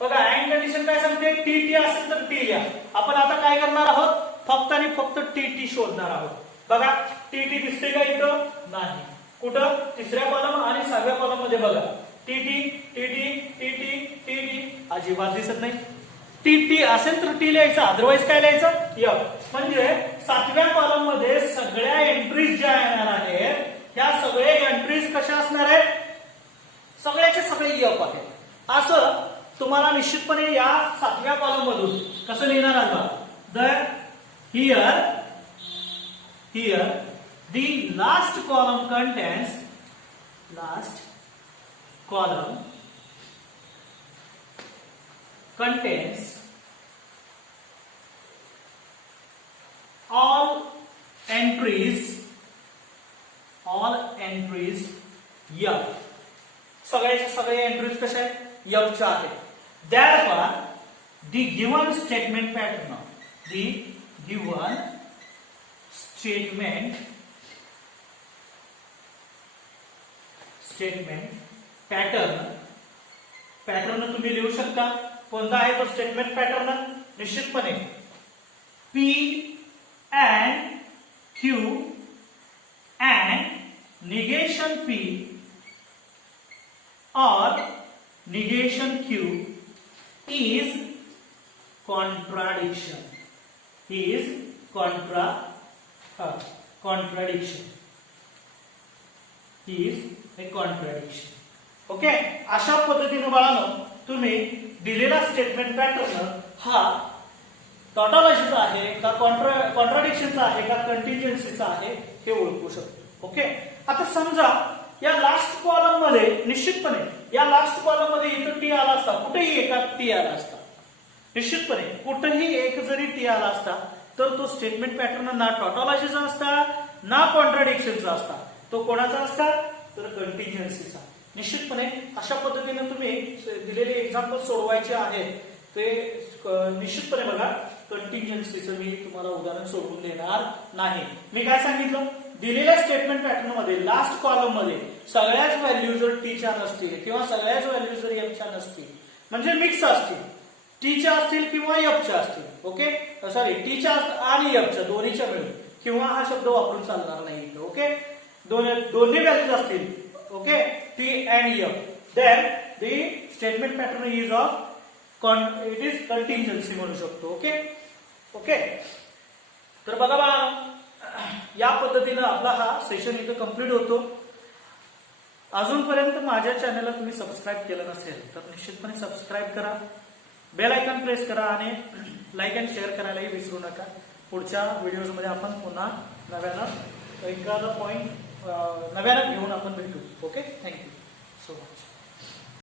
बघा, अँड कंडिशन काय सांगते, टी टी असेल तर टी लिहा. आपण आता काय करणार आहोत, फक्त आणि फक्त टी टी शोधणार आहोत. बघा टी टी दिसते का इथं, नाही. कुठं, तिसऱ्या कॉलम आणि सहाव्या कॉलम मध्ये बघा, T T T T T T T T अजिबात दिसत नाही. टी टी असेल तर टी लिहायचं, अदरवाईज काय लिहायचं, एफ. म्हणजे सातव्या कॉलम मध्ये सगळ्या एंट्रीज ज्या येणार आहेत ह्या सगळ्या एंट्रीज कशा असणार आहेत, सगळ्याचे सगळे एफ आहेत. असं तुम्हाला निश्चितपणे या सातव्या कॉलम मधून कसं लिहिणार आहात, the here the last column contains all entries F. सगळ्याचे सगळे एंट्रीज कशा आहेत, F च्या आहेत. Therefore the given statement pattern pattern तुम्ही लिहू शकता. कोणता आहे तो स्टेटमेंट पॅटर्न, निश्चितपणे P and Q and negation P or negation Q is contradiction. Okay. अशा पद्धतीने बाळांनो तुम्ही दिलेला स्टेटमेंट पॅटर्न हा टॉटॉलॉजीचा आहे का, कॉन्ट्राडिक्शनचा आहे का, कंटिन्जन्सीचा आहे हे ओळखू शकतो. ओके. आता समजा या लास्ट कॉलम मध्ये निश्चितपणे या लास्ट कॉलम मध्ये इथं टी आला असता, कुठेही एका टी आला असता, निश्चितपणे कुठेही एक जरी टी आला असता तर तो स्टेटमेंट पॅटर्न ना टॉटॉलॉजीचा असता ना कॉन्ट्राडिक्शनचा असता, तो कोणाचा असता, तर कंटिन्जन्सीचा. निश्चितपणे अशा पद्धतीने तुम्ही दिलेले एक्झाम्पल सोडवायचे आहेत. ते निश्चितपणे बघा, कंटिन्जन्सीचं मी तुम्हाला उदाहरण सोडवून देणार नाही. मी काय सांगितलं, दिलेल्या स्टेटमेंट पॅटर्न मध्ये लास्ट कॉलम मध्ये सगळ्याच व्हॅल्यू जर टीच्या नसतील किंवा सगळ्याच व्हॅल्यू जर एफच्या नसतील, म्हणजे मिक्स असतील, टीच्या असतील किंवा एफच्या असतील. ओके. सॉरी, टीच्या आणि एफच्या दोन्हीच्या मिळून, किंवा हा शब्द वापरून चालणार नाही. ओके. दोन्ही व्हॅल्यूज असतील, okay, T and F, then the statement pattern is it is contingency म्हणू शकतो. ओके. ओके. तर बघा बाळा, या पद्धतीनं आपला हा सेशन इथं कंप्लीट होतो. अजूनपर्यंत माझ्या चॅनलला तुम्ही सबस्क्राईब केलं नसेल तर निश्चितपणे सबस्क्राईब करा, बेल आयकॉन प्रेस करा आणि लाईक अँड शेअर करायलाही विसरू नका. पुढच्या व्हिडिओजमध्ये आपण पुन्हा नव्यानं एखादा पॉईंट नव्यानं घेऊन आपण भेटू. ओके. Thank you so much.